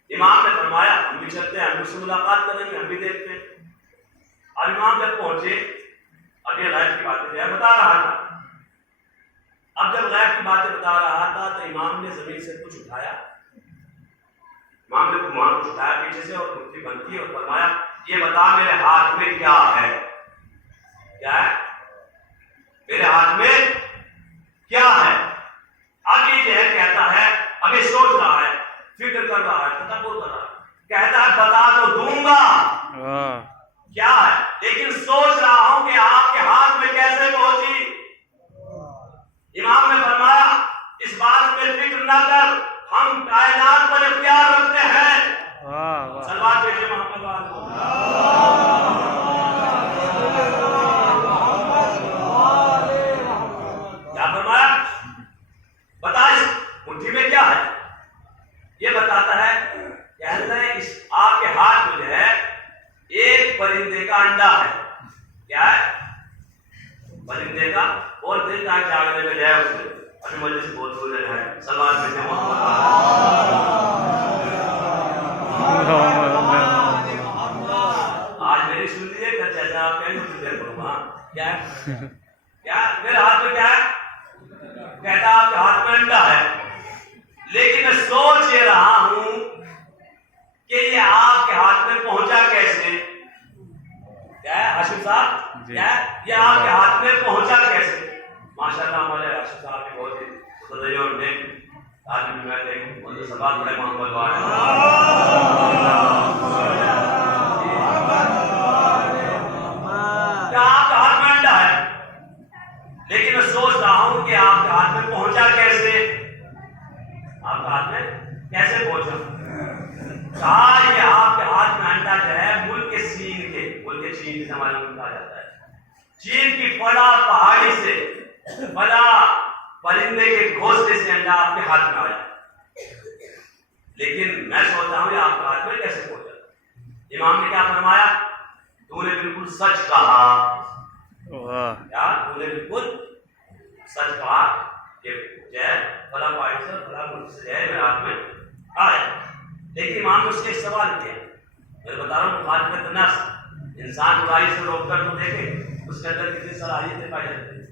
امام نے فرمایا ہم بھی چلتے ہیں، ہم اس سے ملاقات کریں گے، ہم بھی دیکھتے ہیں۔ اب امام جب پہنچے، اب یہ غائب کی باتیں جو ہے بتا رہا تھا۔ اب جب غائب کی باتیں بتا رہا تھا تو امام نے زمین سے کچھ اٹھایا، امام نے کچھ اٹھایا پیچھے سے اور مٹھی بند کی اور فرمایا یہ بتا میرے ہاتھ میں کیا ہے، کیا ہے میرے ہاتھ میں کیا ہے۔ اب یہ جو ہے کہتا ہے، اب یہ سوچ رہا ہے، فکر کر رہا ہے، تدبر کر رہا ہے، کہتا ہے بتا تو دوں گا کیا ہے، لیکن سوچ رہا ہوں کہ آپ کے ہاتھ میں کیسے پہنچی۔ امام نے فرمایا اس بات پہ فکر نہ کر، ہم کائنات پر اختیار رکھتے ہیں۔ صلوات بھیجے محمد کیا فرمایا، بتا اس مٹھی میں کیا ہے۔ یہ بتاتا ہے، کہتا ہے اس آپ کے ہاتھ میں جو ہے ایک پرندے کا انڈا ہے، کیا ہے پرندے کا، اور دل کا جاگنے میں جائے اس نے ابھی مجھے سے بہت دور ہے۔ صلوات بھیجے محمد آج میری سن لیے کہ جیسا آپ کہیں گے کیا ہے، کیا میرے ہاتھ میں کیا ہے، کہتا آپ کے ہاتھ میں انڈا ہے، لیکن میں سوچ یہ رہا ہوں کہ یہ آپ کے ہاتھ میں پہنچا کیسے، کیا ہے ہاشم صاحب، کیا ہے یہ آپ کے ہاتھ میں پہنچا کیسے۔ ماشاءاللہ ہمارے ہاشم صاحب کے بہت ہی متدین اور نیک آدمی میں دیکھ ان کے سوال بڑے محمد والے کیا آپ کا ہاتھ میں انڈا ہے، لیکن میں سوچ رہا ہوں کہ آپ کے ہاتھ میں پہنچا کیسے، آپ کے ہاتھ میں کیسے پہنچا۔ کہا یہ آپ کے ہاتھ میں انڈا جو ہے ملک چین کے، ملک چین کے زمانے میں کہا جاتا ہے، چین کی بڑا پہاڑی سے، بڑا پرندے کے گھونسلے سے انڈا آپ کے ہاتھ میں آیا، لیکن میں سوچتا ہوں یہ آپ کے ہاتھ میں کیسے پہنچا۔ امام نے کیا فرمایا، تو نے بالکل سچ کہا، کیا تو نے بالکل سچ کہا کہ جے بڑا پہاڑی سے بڑا ملک سے ہے میرے ہاتھ میں آیا۔ لیکن امام نے اس کے ایک سوال کیا، میں بتا رہا ہوں مخالفت نفس، انسان برائی سے روک کر تو دیکھے اس کے اندر کتنی صلاحیتیں پائی جاتی ہیں۔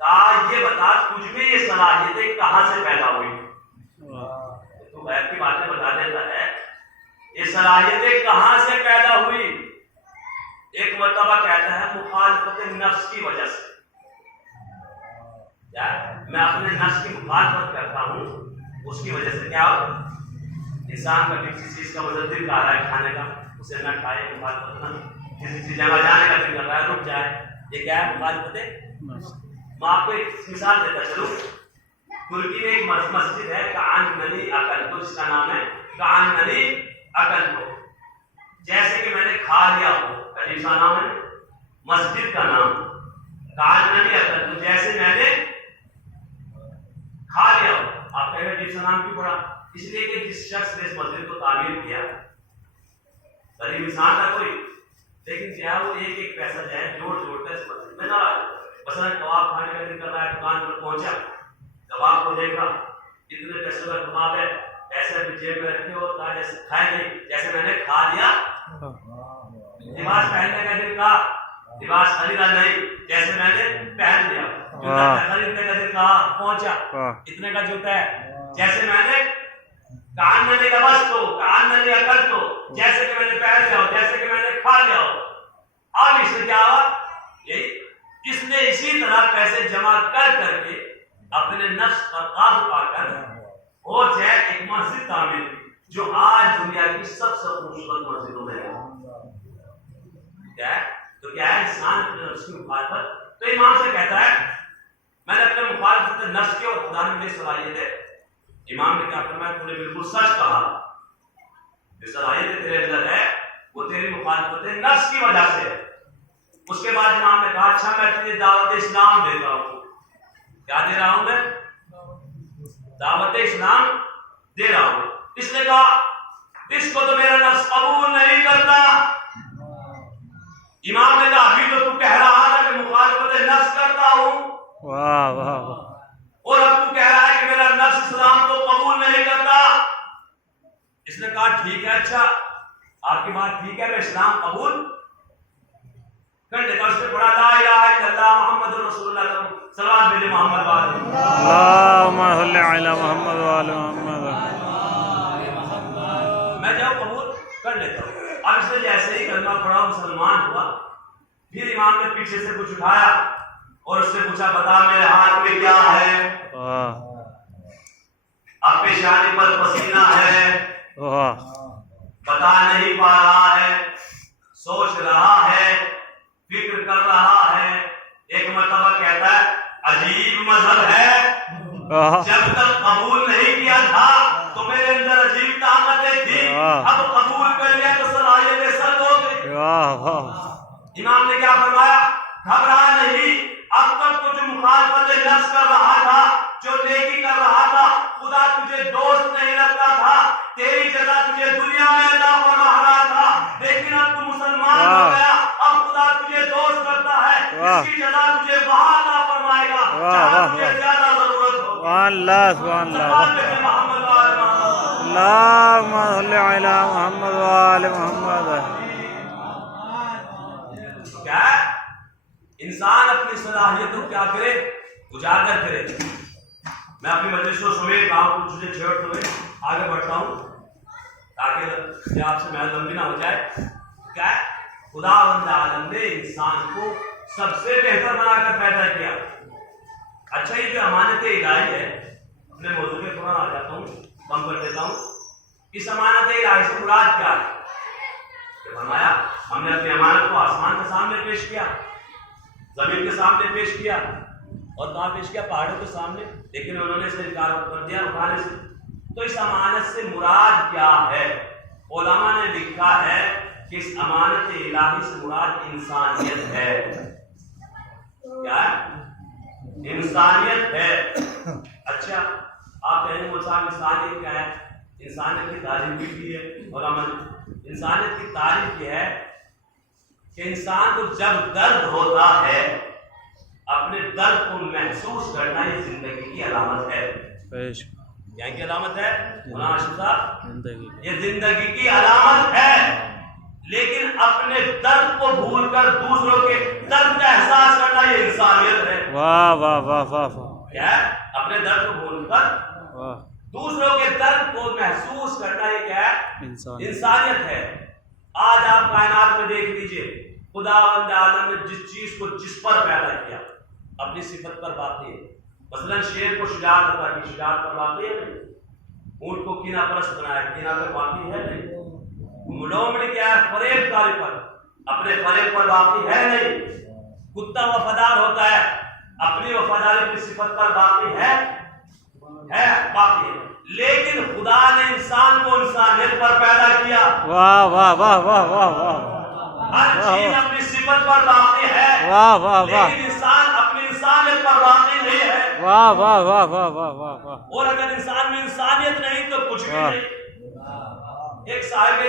کہا یہ بتا تجھ میں یہ صلاحیتیں کہاں سے پیدا ہوئی، تو غیب کی باتیں بتا دیتا ہے، یہ صلاحیتیں کہاں سے پیدا ہوئی۔ ایک مرتبہ کہتا ہے مخالفت نفس کی وجہ سے، میں اپنے نفس کی مخالفت کرتا ہوں، اس کی وجہ سے کیا ہو، انسان کا کسی چیز کا مدد دل کر رہا ہے کھانے کا، اسے نہ کھائے، مخالفت نہ، کسی چیز جگہ جانے کا دل کر رہا ہے رک جائے، یہ کیا ہے مخالفت۔ میں آپ کو ایک مثال دیتا چلوں، ترکی میں ایک مسجد ہے کاننی اکلکو، جس کا نام ہے کاننی اکلکو، جیسے کہ میں نے کھا لیا ہو، عجیب سا نام ہے مسجد کا نام کاننی اکلکو، جیسے میں نے کھا لیا ہو۔ آپ کہیں گے عجیب سا نام کیوں پڑا، اس لیے کہ جس شخص نے اس مسجد کو تعمیر کیا غریب انسان تھا کوئی، لیکن کیا وہ ایک ایک پیسہ جو ہے جوڑ جوڑ کر اس مسجد میں ڈالا۔ مثلا کباب کھانے کا دل کر رہا ہے، دکان پر پہنچا، کباب کو دیکھا، اتنے پیسوں کا کباب ہے، پیسے بھی جیب میں رکھے ہو، کہا جیسے کھائے نہیں، جیسے میں نے کھا لیا۔ لباس پہننے کا دل کہا، لباس خریدا نہیں، جیسے میں نے پہن لیا۔ جوتا خریدنے کا دل کہا، پہنچا، اتنے کا جوتا ہے، جیسے میں نے کاننی لباس کو، کاننی اکل کو، جیسے کہ میں نے پہن لیا ہو، جیسے کہ میں نے کھا لیا ہو۔ اب اس سے کیا ہوا، یہی اس نے اسی طرح پیسے جمع کر کر کے اپنے نفس پر قابو پا کر اور جو ہے ایک مسجد تعمیر جو آج دنیا کی سب سے خوبصورت مسجدوں میں ہے۔ کیا ہے تو کیا ہے انسان اپنے نفس کی مخالفت، تو امام سے کہتا ہے میں نے اپنے مخالفت نفس کی اور خدا نے میری صلاحیت ہے۔ امام نے کیا فرمایا، تو نے بالکل سچ کہا، جو صلاحیت تیرے اندر ہے وہ تیری مخالفت نفس کی وجہ سے ہے۔ اس کے بعد امام نے کہا اچھا میں تجھے دعوت اسلام دیتا ہوں۔ کیا دے رہا ہوں میں؟ دعوت اسلام دے رہا ہوں۔ اس نے کہا اس کو تو میرا نفس قبول نہیں کرتا۔ امام نے کہا ابھی تو تو کہہ رہا تھا کہ مخالفت نفس کرتا ہوں، واہ واہ واہ، اور اب تو کہہ رہا ہے کہ میرا نفس اسلام کو قبول نہیں کرتا۔ اس نے کہا ٹھیک ہے، اچھا آپ کی بات ٹھیک ہے، میں اسلام قبول کر لیتا ہوں۔ اس نے پڑھا لا الہ الا اللہ محمد رسول اللہ صلوات بھیجے محمد والے اللہم صل علی محمد وعلی محمد۔ میں جب قبول کر لیتا ہوں۔ اب اس نے جیسے ہی کلمہ پڑھا مسلمان ہوا، پھر امام نے پیچھے سے کچھ اٹھایا اور اس سے پوچھا بتا میرے ہاتھ میں کیا ہے؟ اب پیشانی پر پسینہ ہے، بتا نہیں پا رہا ہے، سوچ رہا ہے، فکر کر رہا ہے۔ ایک مرتبہ کہتا ہے عجیب مذہب ہے، جب تک قبول نہیں کیا تھا تو میرے اندر عجیب طاقتیں تھی، اب قبول کر لیا تو صلاحیتیں سرد ہو گئی۔ امام نے کیا فرمایا؟ گھبرا نہیں، اب تک تو جو مخالفت نفس کر رہا تھا، جو نیکی کر رہا تھا، خدا تجھے دوست نہیں رکھتا تھا، تیری جگہ تجھے دنیا میں عطا فرما رہا تھا، لیکن اب تو مسلمان ہو گیا، اب خدا تجھے دوست رکھتا ہے، اس کی جگہ تجھے وہاں عطا فرمائے گا جہاں تجھے زیادہ ضرورت ہوگی۔ سبحان اللہ سبحان اللہ، محمد وعلى محمد۔ اللہم صل علی محمد وعلی محمد۔ کیا ہے؟ انسان اپنی صلاحیتوں کیا کرے؟ اجاگر کرے۔ میں اپنی مجلسوں سمیت کام کو تجھے چھیڑتے ہوئے آگے بڑھتا ہوں تاکہ یہ آپ سے محض لمبی نہ ہو جائے۔ کیا ہے؟ خداوند عالم نے انسان کو سب سے بہتر بنا کر پیدا کیا۔ اچھا یہ جو امانت الہی ہے، اپنے موضوع کے فوراً آ جاتا ہوں، کم کر دیتا ہوں۔ اس امانت الہی سے مراد کیا ہے؟ کہ فرمایا ہم نے اپنی امانت کو آسمان کے سامنے پیش کیا، زمین کے سامنے پیش کیا، اور کہاں پیش کیا؟ پہاڑوں کے سامنے، لیکن انہوں نے اس سے انکار کر دیا اٹھانے سے۔ تو اس امانت سے مراد کیا ہے؟ علماء نے لکھا ہے کہ اس امانت الہی سے مراد انسانیت ہے۔ کیا ہے؟ انسانیت ہے۔ اچھا آپ کہیں گے صاحب انسانیت کیا ہے؟ انسانیت کی تعریف بھی کی ہے علماء نے۔ انسانیت کی تعریف یہ ہے کہ انسان کو جب درد ہوتا ہے اپنے درد کو محسوس کرنا یہ زندگی کی علامت ہے۔ کیا کی علامت ہے مولانا اشرف صاحب؟ یہ زندگی کی علامت ہے۔ لیکن اپنے درد کو بھول کر دوسروں کے درد کا احساس کرنا یہ انسانیت ہے۔ واہ واہ واہ واہ واہ، کیا ہے؟ اپنے درد کو بھول کر دوسروں کے درد کو محسوس کرنا یہ کیا ہے؟ انسانیت ہے۔ آج آپ کائنات میں دیکھ لیجئے، خداوند عالم نے جس چیز کو جس پر پیدا کیا اپنی صفت پر باقی ہے۔ مثلا شیر کو شجاعت عطا کی، شجاعت پر باقی ہے نہیں۔ اونٹ کو کینہ پرست بنایا، کینہ پر باقی ہے نہیں۔ لومڑی کیا ہے؟ فریب کاری پر، اپنے فریب پر باقی ہے نہیں۔ کتا وفادار ہوتا ہے، اپنی وفاداری کی صفت پر باقی ہے باقی ہے۔ لیکن خدا نے انسان کو انسانیت پر پیدا کیا۔ واہ واہ واہ واہ واہ واہ، ہر چیز اپنی صفت پر باقی ہے، واہ واہ واہ، لیکن انسان اپنی انسانیت پر باقی نہیں ہے۔ واہ واہ واہ واہ واہ واہ واہ، اور اگر انسان میں انسانیت نہیں تو کچھ بھی نہیں۔ ایک صاحب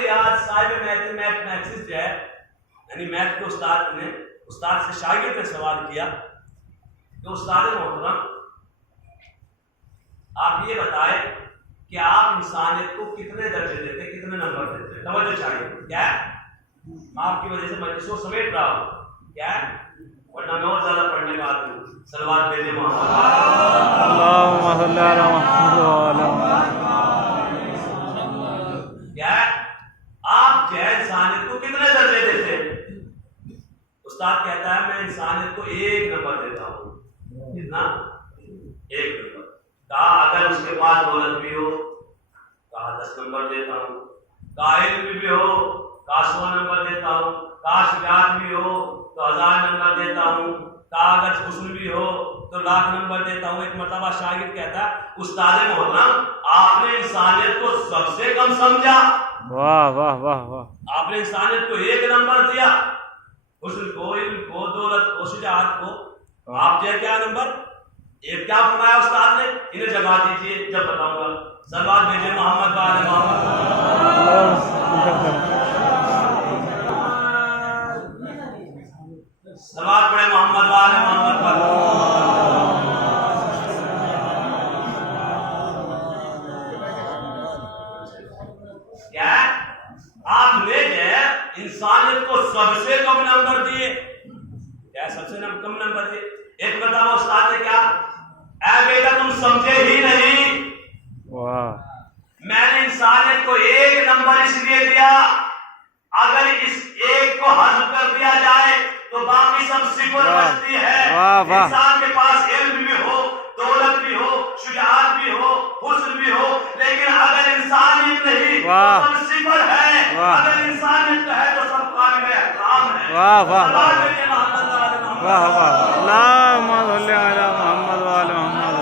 میتھمیٹکس جو ہے، یعنی میتھ کے استاد نے استاد سے شاگرد نے سوال کیا کہ استاد محترم آپ یہ بتائیں کہ آپ انسانیت کو کتنے درجے دیتے، کتنے نمبر دیتے؟ توجہ چاہیے۔ کیا ہے؟ میں آپ کی وجہ سے مجلسوں سمیٹ رہا ہوں، کیا ہے؟ ورنہ میں اور زیادہ پڑھنے کا آدمی ہوں۔ صلوات بھیجے محمد۔ اللہم صل علی محمد وعلی محمد۔ کیا ہے؟ آپ جو ہے انسانیت کو کتنے درجے دیتے ہیں؟ استاد کہتا ہے میں انسانیت کو 1 نمبر دیتا ہوں۔ کتنا؟ 1 نمبر۔ کہا اگر اس کے پاس دولت بھی ہو، کہا 10 نمبر دیتا ہوں۔ کہا علم بھی ہو، کہا 100 نمبر دیتا ہوں۔ کہا شجاعت بھی ہو تو 1000 نمبر دیتا ہوں۔ کہا اگر حسن بھی ہو تو 1,00,000 نمبر دیتا ہوں۔ ایک مرتبہ شاگرد کہتا ہے استاد محترم آپ نے انسانیت کو سب سے کم سمجھا، واہ واہ واہ واہ آپ نے انسانیت کو 1 نمبر دیا، حسن کو، علم کو، دولت کو، شجاعت کو، آپ جو ہے کیا نمبر 1 کیا فرمایا استاد نے؟ انہیں جگہ دیجیے جب بتاؤں گا۔ صلوات بھیجیے محمد وآل محمد، صلوات پڑھے محمد وآل محمد پر۔ کیا آپ نے جو ہے انسانیت کو سب سے کم نمبر دیے، کیا سب سے کم نمبر دیے؟ ایک مرتبہ استاد نے کیا، اے بیٹا تم سمجھے ہی نہیں، واہ میں نے انسانیت کو 1 نمبر اس لیے دیا، اگر اس 1 کو حذف کر دیا جائے تو باقی سب صفر بچتی ہے۔ واہ واہ انسان کے پاس علم بھی ہو، دولت بھی ہو، شجاعت بھی ہو، حسن بھی ہو، لیکن اگر انسانیت نہیں واہ تو سب صفر ہے۔ واہ اگر انسانیت ہے تو سب قابل احترام ہے۔ واہ واہ صلوات واہ بھیجیے محمد وآل محمد۔ واہ واہ اللہم صل علی محمد وآل محمد،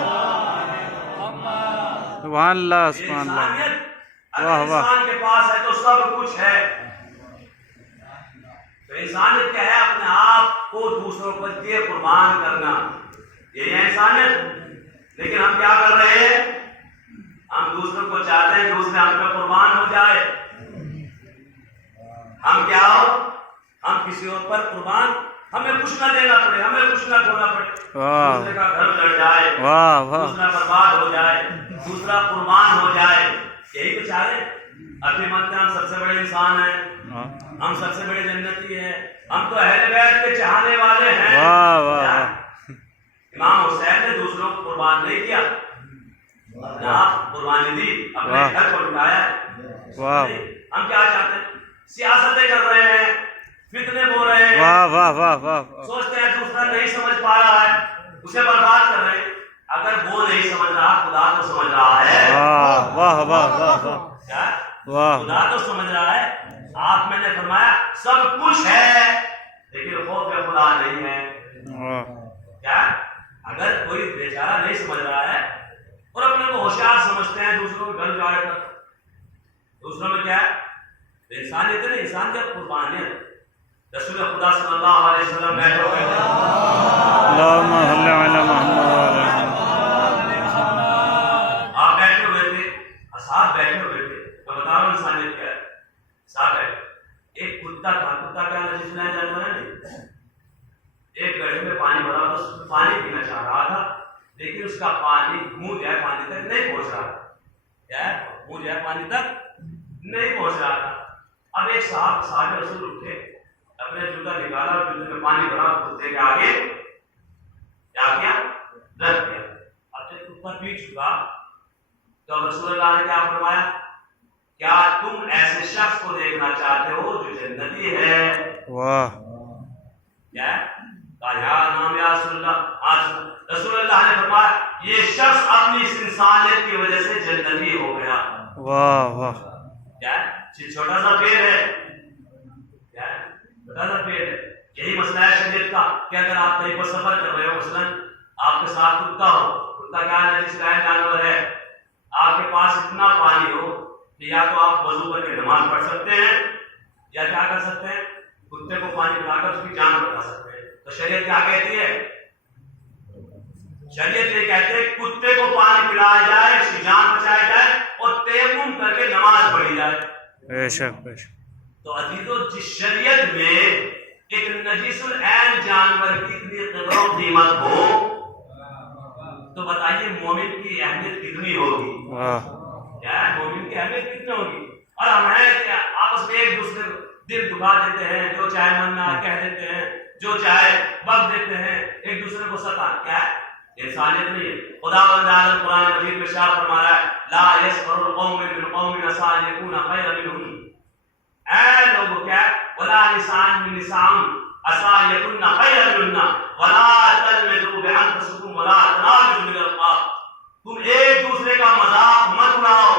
سبحان اللہ سبحان اللہ، انسانیت اگر واہ واہ انسان کے پاس ہے تو سب کچھ ہے۔ تو انسانیت کیا ہے؟ اپنے آپ کو دوسروں پر لیے قربان کرنا، یہی ہے انسانیت۔ لیکن ہم کیا کر رہے ہیں؟ ہم دوسروں کو چاہتے ہیں دوسرے ہم پہ قربان ہو جائے، ہم کیا ہو، ہم کسی اور پر قربان، ہمیں کچھ نہ دینا پڑے، ہمیں کچھ نہ کھونا پڑے، دوسرے کا گھر لڑ جائے، واہ واہ دوسرا برباد ہو جائے، دوسرا قربان ہو جائے، یہی تو چاہ رہے ہیں۔ ابھی مانتے ہیں ہم سب سے بڑے انسان ہیں، ہم سب سے بڑے جنتی ہیں، ہم تو اہل بیت کے چاہنے والے ہیں۔ واہ واہ امام حسین نے دوسروں کو قربان نہیں کیا، اپنے آپ قربانی دی، اپنے گھر کو لٹایا ہے۔ واہ ہم کیا چاہتے ہیں؟ سیاستیں کر رہے ہیں، فتنے بول رہے ہیں، واہ واہ واہ واہ سوچتے ہیں دوسرا نہیں سمجھ پا رہا ہے، اسے برباد کر رہے ہیں۔ اگر وہ نہیں سمجھ رہا، خدا تو سمجھ رہا ہے۔ واہ واہ واہ واہ کیا؟ واہ خدا تو سمجھ رہا ہے۔ آپ میں نے فرمایا سب کچھ ہے لیکن خوف خدا نہیں ہے۔ کیا؟ اگر کوئی بیچارہ نہیں سمجھ رہا ہے اور اپنے کو ہوشیار سمجھتے ہیں، دوسروں کو گھر جاڑے کر، دوسروں میں کیا ہے؟ انسانیت ہے نا، انسان کی قربانیت۔ رسول خدا صلی اللہ علیہ وسلم بیٹھے ہوئے تھے، اللہم صل علی محمد وعلی آپ بیٹھے ہوئے تھے، اصحاب بیٹھے ہوئے تھے، میں بتا رہا ہوں انسانیت کیا ہے۔ صاحب ہے ایک کتا تھا، کتا کیا نجس نہ جانور ہے نہیں، ایک گڑھے میں پانی بھرا تھا، اس میں پانی پینا چاہ رہا تھا، لیکن اس کا پانی منہ جو ہے پانی تک نہیں پہنچ رہا تھا، کیا ہے منہ جو ہے پانی تک نہیں پہنچ رہا تھا۔ اب ایک صاحب رسول اٹھے، اپنے جوتا نکالا اور جوتے میں پانی بھرا، کتے کے آگے کیا کیا؟ رکھ دیا۔ اب جب کتا پی چکا تو رسول اللہ نے کیا فرمایا؟ کیا تم ایسے شخص کو دیکھنا چاہتے ہو جو جنتی ہے؟ واہ کیا ہے؟ کہا یا نام یا رسول اللہ۔ رسول اللہ نے فرمایا یہ شخص اپنی اس انسانیت کی وجہ سے جنتی ہو گیا۔ واہ واہ کیا ہے؟ چھوٹا سا پیڑ ہے، کیا ہے؟ چھوٹا سا پیڑ ہے۔ یہی مسئلہ ہے شریعت کا کہ اگر آپ کہیں پر سفر کر رہے ہو، مثلاً آپ کے ساتھ کتا ہو، کتا کیا ہے؟ نجس جانور ہے، آپ کے پاس اتنا پانی ہو کہ یا تو آپ وضو کر کے نماز پڑھ سکتے ہیں یا کیا کر سکتے ہیں؟ کتے کو پانی پلا کر اس کی جان بچا سکتے ہیں۔ تو شریعت کیا کہتی ہے؟ شریعت یہ کہتے ہیں کتے کو پانی پلایا جائے، اس کی جان بچائی جائے اور تیمم کر کے نماز پڑھی جائے۔ بے شک بے شک۔ تو عزیزو جس شریعت میں ایک نجیس العین جانور کی اتنی قدر و قیمت ہو تو بتائیے مومن کی اہمیت کتنی ہوگی؟ کیا ہے مومن کی اہمیت کتنی ہوگی؟ اور ہم ہیں کہ آپس میں ایک دوسرے کو دل دکھا دیتے ہیں، جو چاہے من میں کہہ دیتے ہیں، جو چاہے بک دیتے ہیں، ایک دوسرے کو ستا۔ کیا ہے؟ انسانیت نہیں ہے۔ خداوند تعالی قرآن مجید میں ارشاد فرما رہا ہے لا يسخر القوم من قوم عسى ان يكون خيرا منهم، اے لوگوں کیا ولا لسان من لسان عسى ان يكون خيرا منهم ولا تلمزوا بانفسكم ولا تنابزوا بالالقاب، تم ایک دوسرے کا مذاق مت اڑاؤ،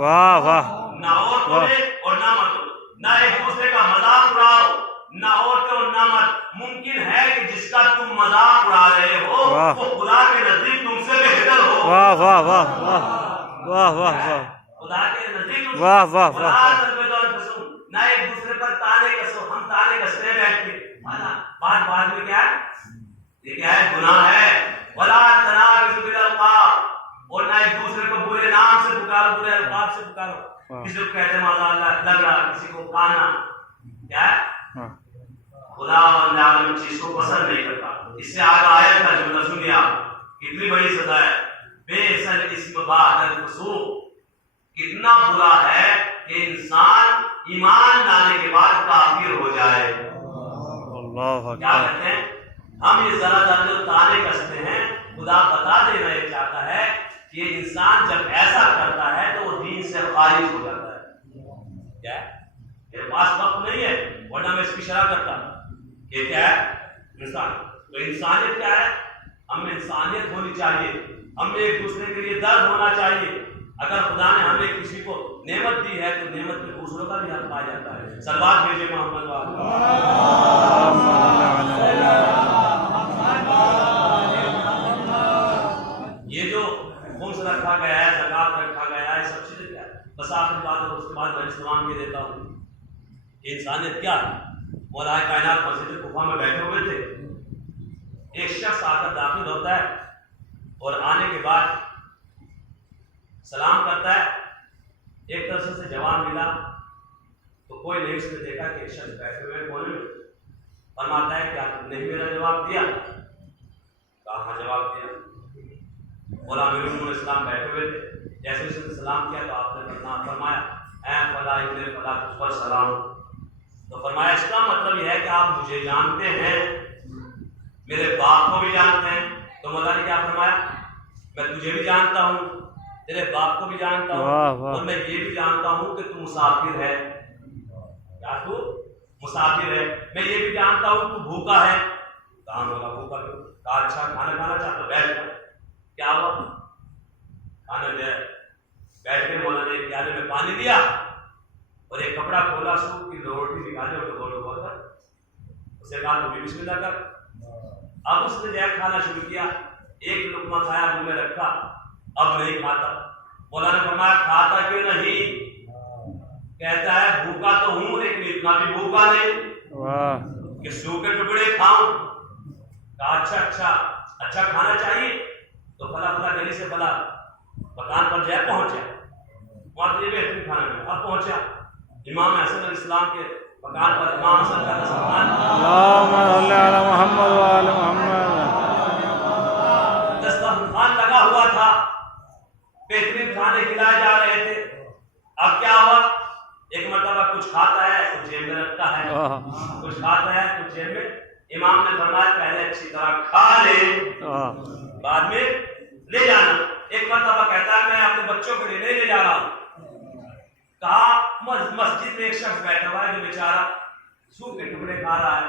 واہ واہ نہ عورتوں میں اور نہ مردوں، نہ ایک دوسرے کا مذاق اڑاؤ، نہ عورتیں اور نہ مرد۔ ممکن ہے کہ جس کا تم مذاق اڑا رہے ہو وہ خدا کے نزدیک تم سے بہتر ہو۔ واہ واہ واہ واہ واہ واہ واہ خدا کے نزدیک واہ واہ واہ نہ ایک دوسرے پر تانے کسو، ہم تانے کسنے بیٹھتے بعد میں کیا ہے، یہ کیا ہے، گناہ ہے. ولا تنابزوا بالالقاب، اور نہ ایک دوسرے کو برے نام سے پکارو، برے القاب سے پکارو. کسی کو کہتے ہیں ماذا اللہ لگ رہا، کسی کو کھانا، کیا ہے، خدا بندہ عالم چیز کو پسند نہیں کرتا. اس سے آگے آیت کا جملہ سنیے آپ، کتنی بڑی سزا ہے. بئس الاسم بعد الفسوق، کتنا برا ہے کہ انسان ایمان لانے کے بعد کافر ہو جائے. اللہ کیا کہتے ہیں ہم یہ ذرا جو تانے کستے ہیں، خدا بتا دینا یہ چاہتا ہے کہ انسان جب ایسا کرتا ہے تو وہ دین سے خارج ہو جاتا ہے. کیا ہے، میرے پاس وقت نہیں ہے ورنہ میں اس کی شرح کرتا. یہ کیا ہے، انسان. تو انسانیت کیا ہے، ہم میں انسانیت ہونی چاہیے، ہم میں ایک دوسرے کے لیے درد ہونا چاہیے. اگر خدا نے ہمیں کسی کو نعمت دی ہے تو نعمت میں دوسروں کا بھی حق پایا جاتا ہے. صلوات بھیجے محمد والے. یہ جو خمس رکھا گیا ہے، زکات رکھا گیا ہے، سب چیزیں کیا ہے، بس آخری بات اور اس کے بعد میں استعمال کے دیتا ہوں کہ انسانیت کیا ہے. مولا کائنات مسجد کوفہ میں بیٹھے ہوئے تھے، ایک شخص آ کر داخل ہوتا ہے اور آنے کے بعد سلام کرتا ہے. ایک طرف سے جواب ملا تو کوئی نہیں، اس نے دیکھا کہ ایک شخص بیٹھے ہوئے کونے میں. فرماتا ہے کیا تم نے میرا جواب دیا؟ کہا ہاں جواب دیا. مولا امیر اسلام بیٹھے ہوئے تھے، جیسے اس نے سلام کیا تو آپ نے فرمایا اے فلاں ابن فلاں تجھ پر سلام. تو فرمایا اس کا مطلب یہ ہے کہ آپ مجھے جانتے ہیں، میرے باپ کو بھی جانتے ہیں. تو مولا نے کیا فرمایا، میں تجھے بھی جانتا ہوں، تیرے باپ کو بھی جانتا ہوں، اور میں یہ بھی جانتا ہوں کہ تو مسافر ہے. کیا تو مسافر ہے؟ میں یہ بھی جانتا ہوں تو بھوکا ہے. کہاں مولا بھوکا کیوں؟ کہا اچھا کھانا کھانا چاہتا، بیٹھ جا. کیا ہوا؟ کھانا دیا. بیٹھ کے مولا نے پیالے میں پانی دیا اور ایک کپڑا کھولا، سوکھ کی روٹی نکالی اور ڈبو ڈبو کر اسے کہا تو بھی بسم اللہ کر. اب اس نے جو کھانا شروع کیا، ایک لقمہ کھایا، منہ میں رکھا، اب نہیں کھاتا. مولا نے فرمایا کھاتا کیوں نہیں؟ کہتا ہے بھوکا تو ہوں لیکن اتنا بھی بھوکا نہیں کہ سوکھے ٹکڑے کھاؤں. کہا اچھا کھانا چاہیے تو فلا گلی سے فلا مکان پر جائے پہنچا. وہاں تو یہ بہترین کھانا ملا. اب پہنچا امام حسن علیہ السلام کے مکان پر. امام حسن کا دسترخوان، اللہم صل علی محمد وآل محمد. دسترخوان لگا ہوا تھا، بہترین کھانے کھلائے جا رہے تھے. اب کیا ہوا، ایک مرتبہ کچھ کھاتا ہے کچھ جیب میں رکھتا ہے، کچھ کھاتا ہے کچھ جیب میں. امام نے فرمایا پہلے اچھی طرح کھا لے، بعد میں لے جانا. ایک مرتبہ کہتا ہے میں اپنے بچوں کے لیے نہیں لے جا رہا ہوں. کہا مسجد میں ایک شخص بیٹھا ہوا ہے جو بیچارہ سوکھ کے ٹکڑے کھا رہا ہے،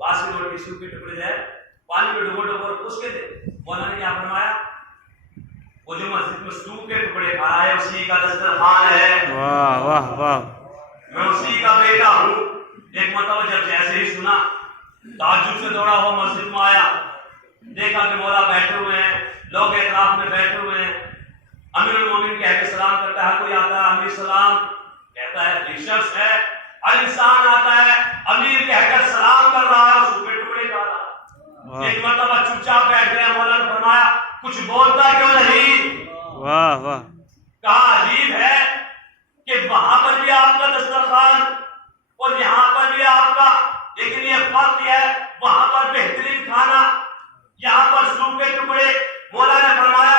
باسی روٹی سوکھ کے ٹکڑے جائے پانی میں ڈبو اس کے دے. مولا نے کیا فرمایا، وہ جو مسجد میں سوکھ کے ٹکڑے کھا رہا ہے اسی کا دسترخوان ہے. واہ واہ واہ. میں اسی کا بیٹا ہوں. ایک مرتبہ جب جیسے ہی سنا تعجب سے دوڑا ہوا مسجد میں آیا، دیکھا کہ مولا بیٹھے ہوئے ہیں، لوگ اطراف میں بیٹھے ہوئے ہیں. امیر المومنین کہہ کے سلام کرتا ہے. کوئی آتا ہے امیر سلام کہتا ہے، یہ شخص ہے. انسان آتا ہے امیر کہہ کر سلام کر رہا ہے، سوکھے ٹکڑے کھا رہا ہے. ایک مرتبہ چپ چاپ بیٹھ گیا. مولا نے فرمایا کچھ بولتا کیوں نہیں؟ واہ واہ. کہا عجیب ہے کہ وہاں پر بھی آپ کا دسترخوان اور یہاں پر بھی آپ کا، لیکن یہ فرق ہے وہاں پر بہترین کھانا، یہاں پر سوکھے ٹکڑے. مولا نے فرمایا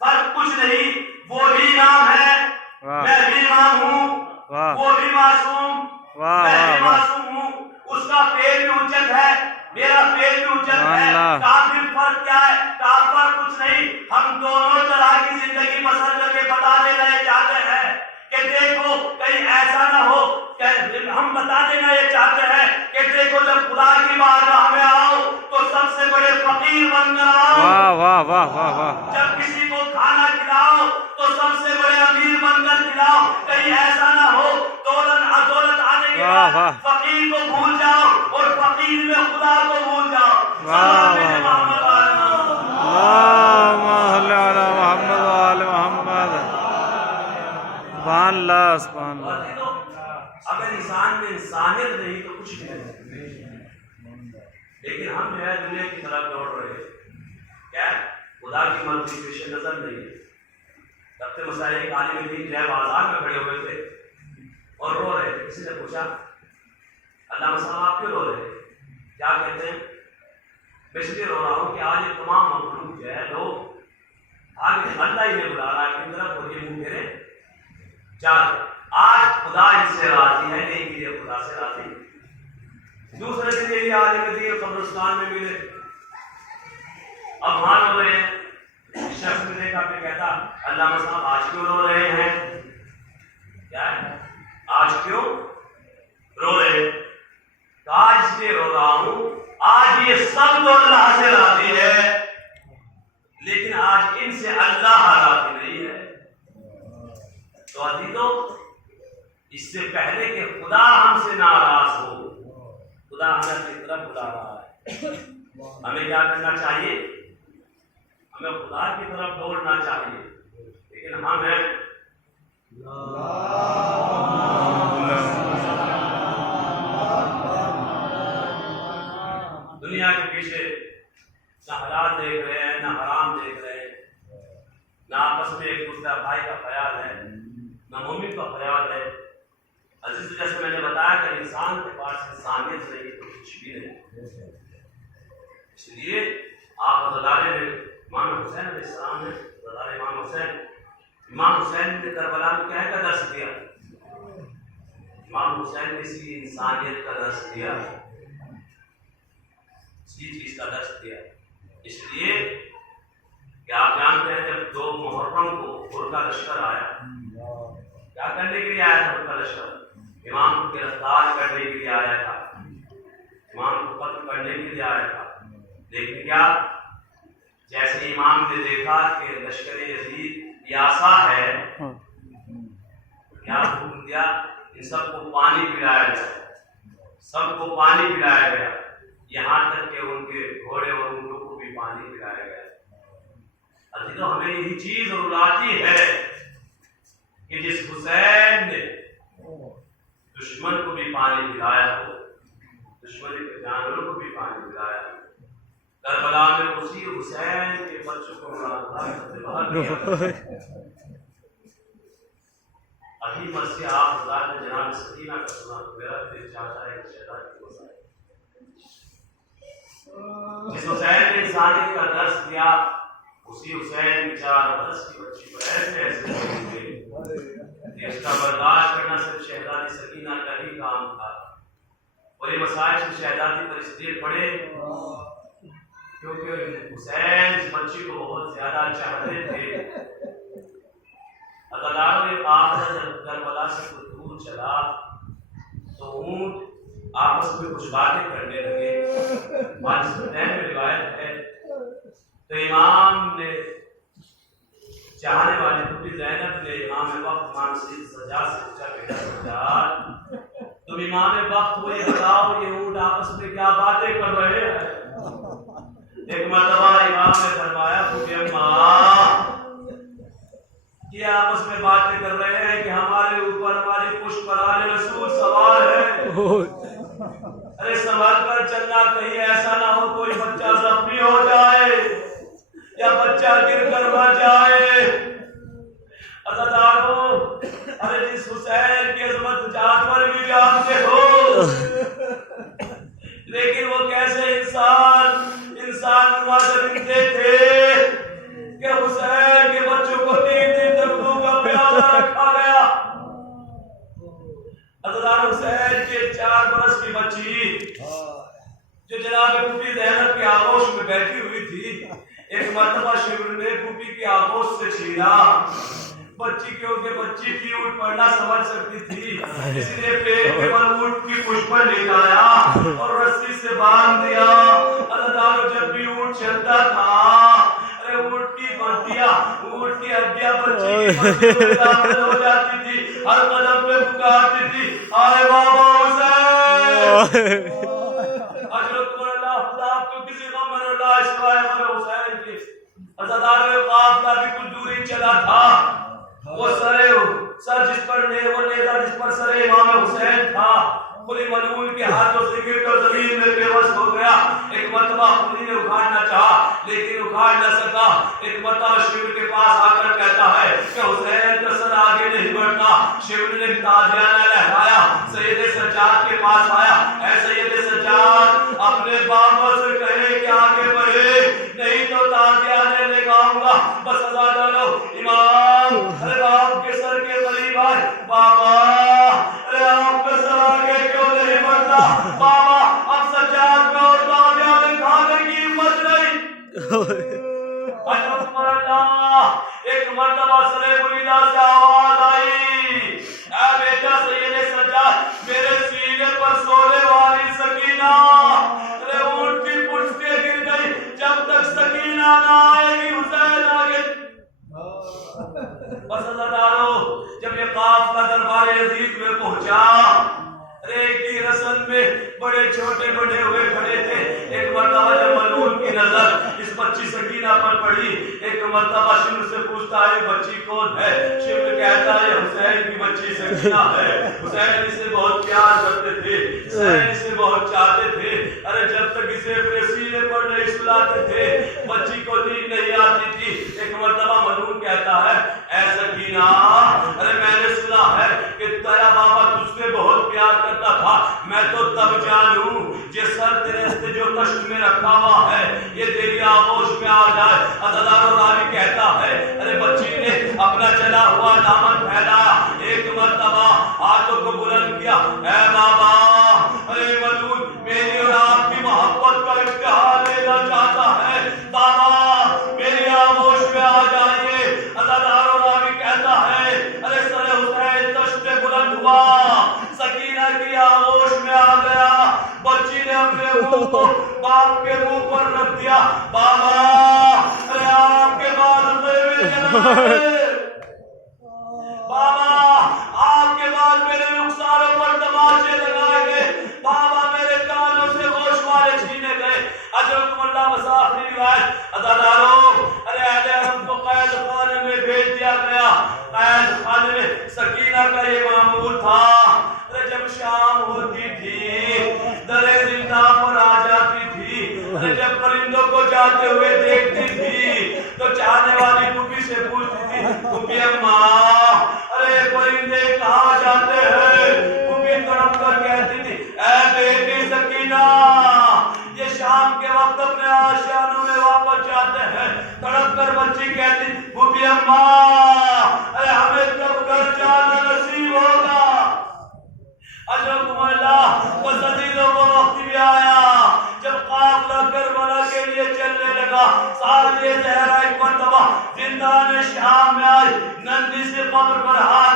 فرق کچھ نہیں، وہ بھی امام ہے، میں بھی امام ہوں، وہ بھی معصوم، میں بھی معصوم ہوں. اس کا پیٹ بھی اجت ہے، میرا پیٹ بھی اجت ہے. کافر فرق کیا ہے؟ کافر کچھ نہیں. ہم دونوں طرح کی زندگی بسر کر کے بتا دینا یہ چاہتے ہیں کہ دیکھو کہیں ایسا نہ ہو کہ ہم بتا دینا یہ چاہتے ہیں کہ دیکھو جب خدا کی بارگاہ میں آؤ تو سب سے بڑے فقیر بن کر آؤ. واہ واہ واہ واہ واہ. جب کسی کو کھانا کھلاؤ تو سب سے بڑے امیر بن کر کھلاؤ. کہیں ایسا نہ ہو دولت آنے کے بعد فقیر کو بھول جاؤ اور فقیر میں خدا کو بھول جاؤ. اللہم صل علی محمد وآل محمد. سبحان اللہ سبحان اللہ. اور تو اگر انسان میں انسانیت نہیں تو کچھ بھی نہیں. لیکن ہم جو ہے دنیا کی طرف دوڑ رہے ہیں. کیا خدا کی مرضی پیش نظر نہیں ہے. تب سے مسائل ایک عالم دین جو ہے بازار میں کھڑے ہوئے تھے اور رو رہے تھے. کسی نے پوچھا علامہ صاحب آپ کیوں رو رہے ہیں؟ کیا کہتے ہیں؟ میں اس لیے رو رہا ہوں کہ آج یہ تمام مخلوق جو ہے لوگ آگے اللہ ہی نے بلا رہا ہے کہ طرف اور یہ منہ میرے جاتے. آج خدا ان سے راضی ہے نہیں کہ یہ خدا سے راضی ہے. دوسرے دن یہی عالم دین قبرستان میں ملے. اب وہاں رو رہے ہیں. شخص نے دیکھا کہ کہتا علامہ صاحب آج کیوں رو رہے ہیں؟ کیا ہے آج کیوں رو رہے ہیں؟ تو آج اس لیے رو رہا ہوں آج یہ سب تو اللہ سے راضی ہے لیکن آج ان سے اللہ راضی نہیں ہے. تو عزیزو اس سے پہلے کہ خدا ہم سے ناراض ہو خدا ہمیں اپنی طرف بلا رہا ہے. ہمیں کیا کرنا چاہیے؟ ہمیں خدا کی طرف دوڑنا چاہیے. لیکن ہم ہیں دنیا کے پیچھے نہ حلال دیکھ رہے ہیں نہ حرام دیکھ رہے ہیں. نہ آپس میں ایک دوسرا بھائی کا خیال ہے نہ مومن کا خیال ہے. عزیز جیسے میں نے بتایا کہ انسان کے پاس انسانیت نہیں تو کچھ بھی نہیں. اس لیے آپ حضرات نے امام حسین علیہ السلام نے امام حسین نے کربلا میں کیا کا درس دیا؟ امام حسین نے اسی انسانیت کا درس دیا, اسی چیز کا درس دیا. اس لیے کہ آپ جانتے ہیں جب 2 محرم کو غور کا لشکر آیا, کیا کرنے کے لیے آیا تھا؟ غور کا لشکر امام کو گرفتار کرنے کے لیے آیا تھا, امام کو قتل کرنے کے لیے آیا تھا. لیکن کیا جیسے امام نے دیکھا کہ لشکر یزید پیاسا ہے, کیا حکم دیا؟ ان سب کو پانی پلایا گیا, سب کو پانی پلایا گیا, یہاں تک کہ ان کے گھوڑے اور اونٹوں کو بھی پانی پلایا گیا. عزیزو ہمیں یہی چیز رلاتی ہے کہ جس حسین نے دشمن کو بھی پانی پلایا ہو, دشمن کے جانوروں کو بھی پانی پلایا ہو. کربلا میں اسی حسین کے بچوں کو ابھی مسجد آپ خدا نے جناب سکینہ کا سنا تو میرا دل چاہتا ہے کہ شیطان کی وسائل جس حسین نے انسانیت کا درس دیا اسی حسین نے 4 برس کی بچی کو ایسے کہ اس کا برداشت کرنا صرف شہزادی سکینہ کا ہی کام تھا. اور یہ مسائل سے شہزادی پر اس لیے پڑے کیونکہ حسین اس بچی کو بہت زیادہ چاہتے تھے. عدالتوں یہ بات جب کربلا سے کچھ دور چلا تو اونٹ آپس میں کچھ باتیں کرنے لگے. میں روایت ہے تو امام نے چاہنے والی بیٹی زینب نے امام وقت امام سجاد سے پوچھا بیٹا سجاد تم امام وقت ہو یہ بتاؤ یہ اونٹ آپس میں کیا باتیں کر رہے ہیں؟ ایک مرتبہ امام نے فرمایا یہ آپس میں باتیں کر رہے ہیں کہ ہمارے اوپر ہماری پشت پر آنے رسول سوار ہے. ارے سنبھل کر چلنا کہیں ایسا نہ ہو کوئی بچہ زخمی ہو جائے یا بچہ گر کر مر جائے. عزیزانو ارے جس حسین کی عظمت جانور بھی جانتے ہو لیکن وہ کیسے انسان نما درندے تھے کہ حسین کے بچوں کو 3 دن تک منہ کا پیالہ رکھا گیا. حضرت حسین کے 4 برس کی بچی جو جناب پھوپھی زینب کی آغوش میں بیٹھی ہوئی تھی, ایک مرتبہ شمر نے پھوپھی کی آغوش سے چھینا. بچی کیونکہ بچی تھی اونٹ پڑھنا سمجھ سکتی تھی اس لیے پیٹ کے بل اونٹ کی پشت پر لٹایا اور رسی سے باندھ دیا. اللہ جب بھی اونٹ چلتا تھا ارے اونٹ کی بندیاں اونٹ کی ہڈیاں بچی کی بچی میں داخل ہو جاتی تھی, ہر قدم پہ پکارتی تھی آئے بابا حسین. اجرت اللہ خدا تو کسی غم میں اللہ سوائے غم حسین کی. عزادار قافلہ بھی کچھ دوری چلا تھا, وہ سرے سر جس پر وہ نیزہ جس پر سر امام حسین تھا، خلی ملعون کے ہاتھوں سے گر کر زمین میں بے بس ہو گیا۔ ایک مرتبہ خلی نے اکھاڑنا چاہا لیکن اکھاڑ نہ سکا۔ ایک مرتبہ شیو کے پاس آ کر کہتا ہے کہ حسین کا سر آگے نہیں بڑھتا۔ شیو نے تازیانہ لہرایا، سید سجاد کے پاس آیا، اے سید سجاد اپنے بابا سے کہے کہ آگے بڑھے، نہیں تو تازیانہ لگاؤں گا۔ بس ازادہ امام ارے آپ کے سر کے قریب آئے، بابا ارے آپ کا سر آگے کیوں نہیں بڑھتا؟ بابا اب سجاد میں اور تازیانہ کھانے کی ہمت نہیں۔ ایک مرتبہ سر مریدہ سے آواز آئی، اے بیٹا سید سجاد میرے سینے پر سونے والی سکینہ، ارے اونٹ کی پشتیں گر گئی، جب تک سکینہ نہ آئے گی حسین آگے۔ بس ازادارو جب یہ قافلہ دربار یزید میں پہنچا، ایک ہی رسم میں بڑے چھوٹے بڑے ہوئے کھڑے تھے۔ ایک مرتبہ جب ملعون کی نظر اس بچی سکینہ پر پڑی، ایک مرتبہ شمر سے پوچھتا ہے بچی کون ہے؟ شمر کہتا ہے حسین کی بچی سکینہ ہے، حسین اسے بہت پیار کرتے تھے، حسین اسے بہت چاہتے تھے، ارے جب تک اسے اپنے سینے پر نہیں سلاتے تھے بچی کو نیند نہیں آتی تھی۔ ایک مرتبہ ملعون کہتا ہے اے سکینہ ارے میں نے سنا ہے کہ تیرا بابا تجھ سے بہت پیار کرتا تھا، میں تو تب جانوں یہ سر تیرے جو کشت میں رکھا ہوا ہے یہ تیری آغوش میں آ جائے۔ عزادار راوی کہتا ہے ارے بچی نے اپنا چلا ہوا دامن پھیلایا، ایک مرتبہ ہاتھوں کو بلند کیا، اے بابا ارے ملعون میری اور آپ کی محبت کا امتحان لینا چاہتا ہے، بابا میری آغوش میں آ جائیے۔ عزادار راوی کہتا ہے ارے سر حسین تشت پہ بلند ہوا، سکینہ کی آغوش میں آ گیا، بچی نے اپنے منہ کو باپ کے منہ پر رکھ دیا، بابا ارے آپ کے بعد بابا آپ کے بعد میرے رخساروں پر تماچے لگائے گئے، بابا میرے کانوں سے ہوش والے چھینے گئے۔ اجرکم اللہ مسافری روایت۔ عزاداروں ارے اہل حرم کو قید خانے میں بھیج دیا گیا۔ قید خانے میں سکینہ کا یہ معمول تھا، ارے جب شام ہوتی تھی در زندہ پر آ جاتی تھی، ارے جب پرندوں کو جاتے ہوئے دیکھتی تھی تو چاہنے والی پھوپھی سے پوچھتی تھی پھوپھی اماں ارے پرندے کہاں جاتے ہیں؟ پھوپھی تڑپ کر کہتی تھی اے بیٹی سکینہ یہ شام کے وقت اپنے آشیانوں میں واپس جاتے ہیں۔ تڑپ کر بچی کہتی پھوپھی اماں ارے ہمیں کب گھر جانا نصیب ہوگا؟ اجرکم اللہ بس عزیزوں کو وقت بھی آیا جب قافلہ کربلا کے لیے چلنے لگا۔ سعدیہ زہرا ایک مرتبہ زندان شام میں آئی، نندی سے قبر پر ہاتھ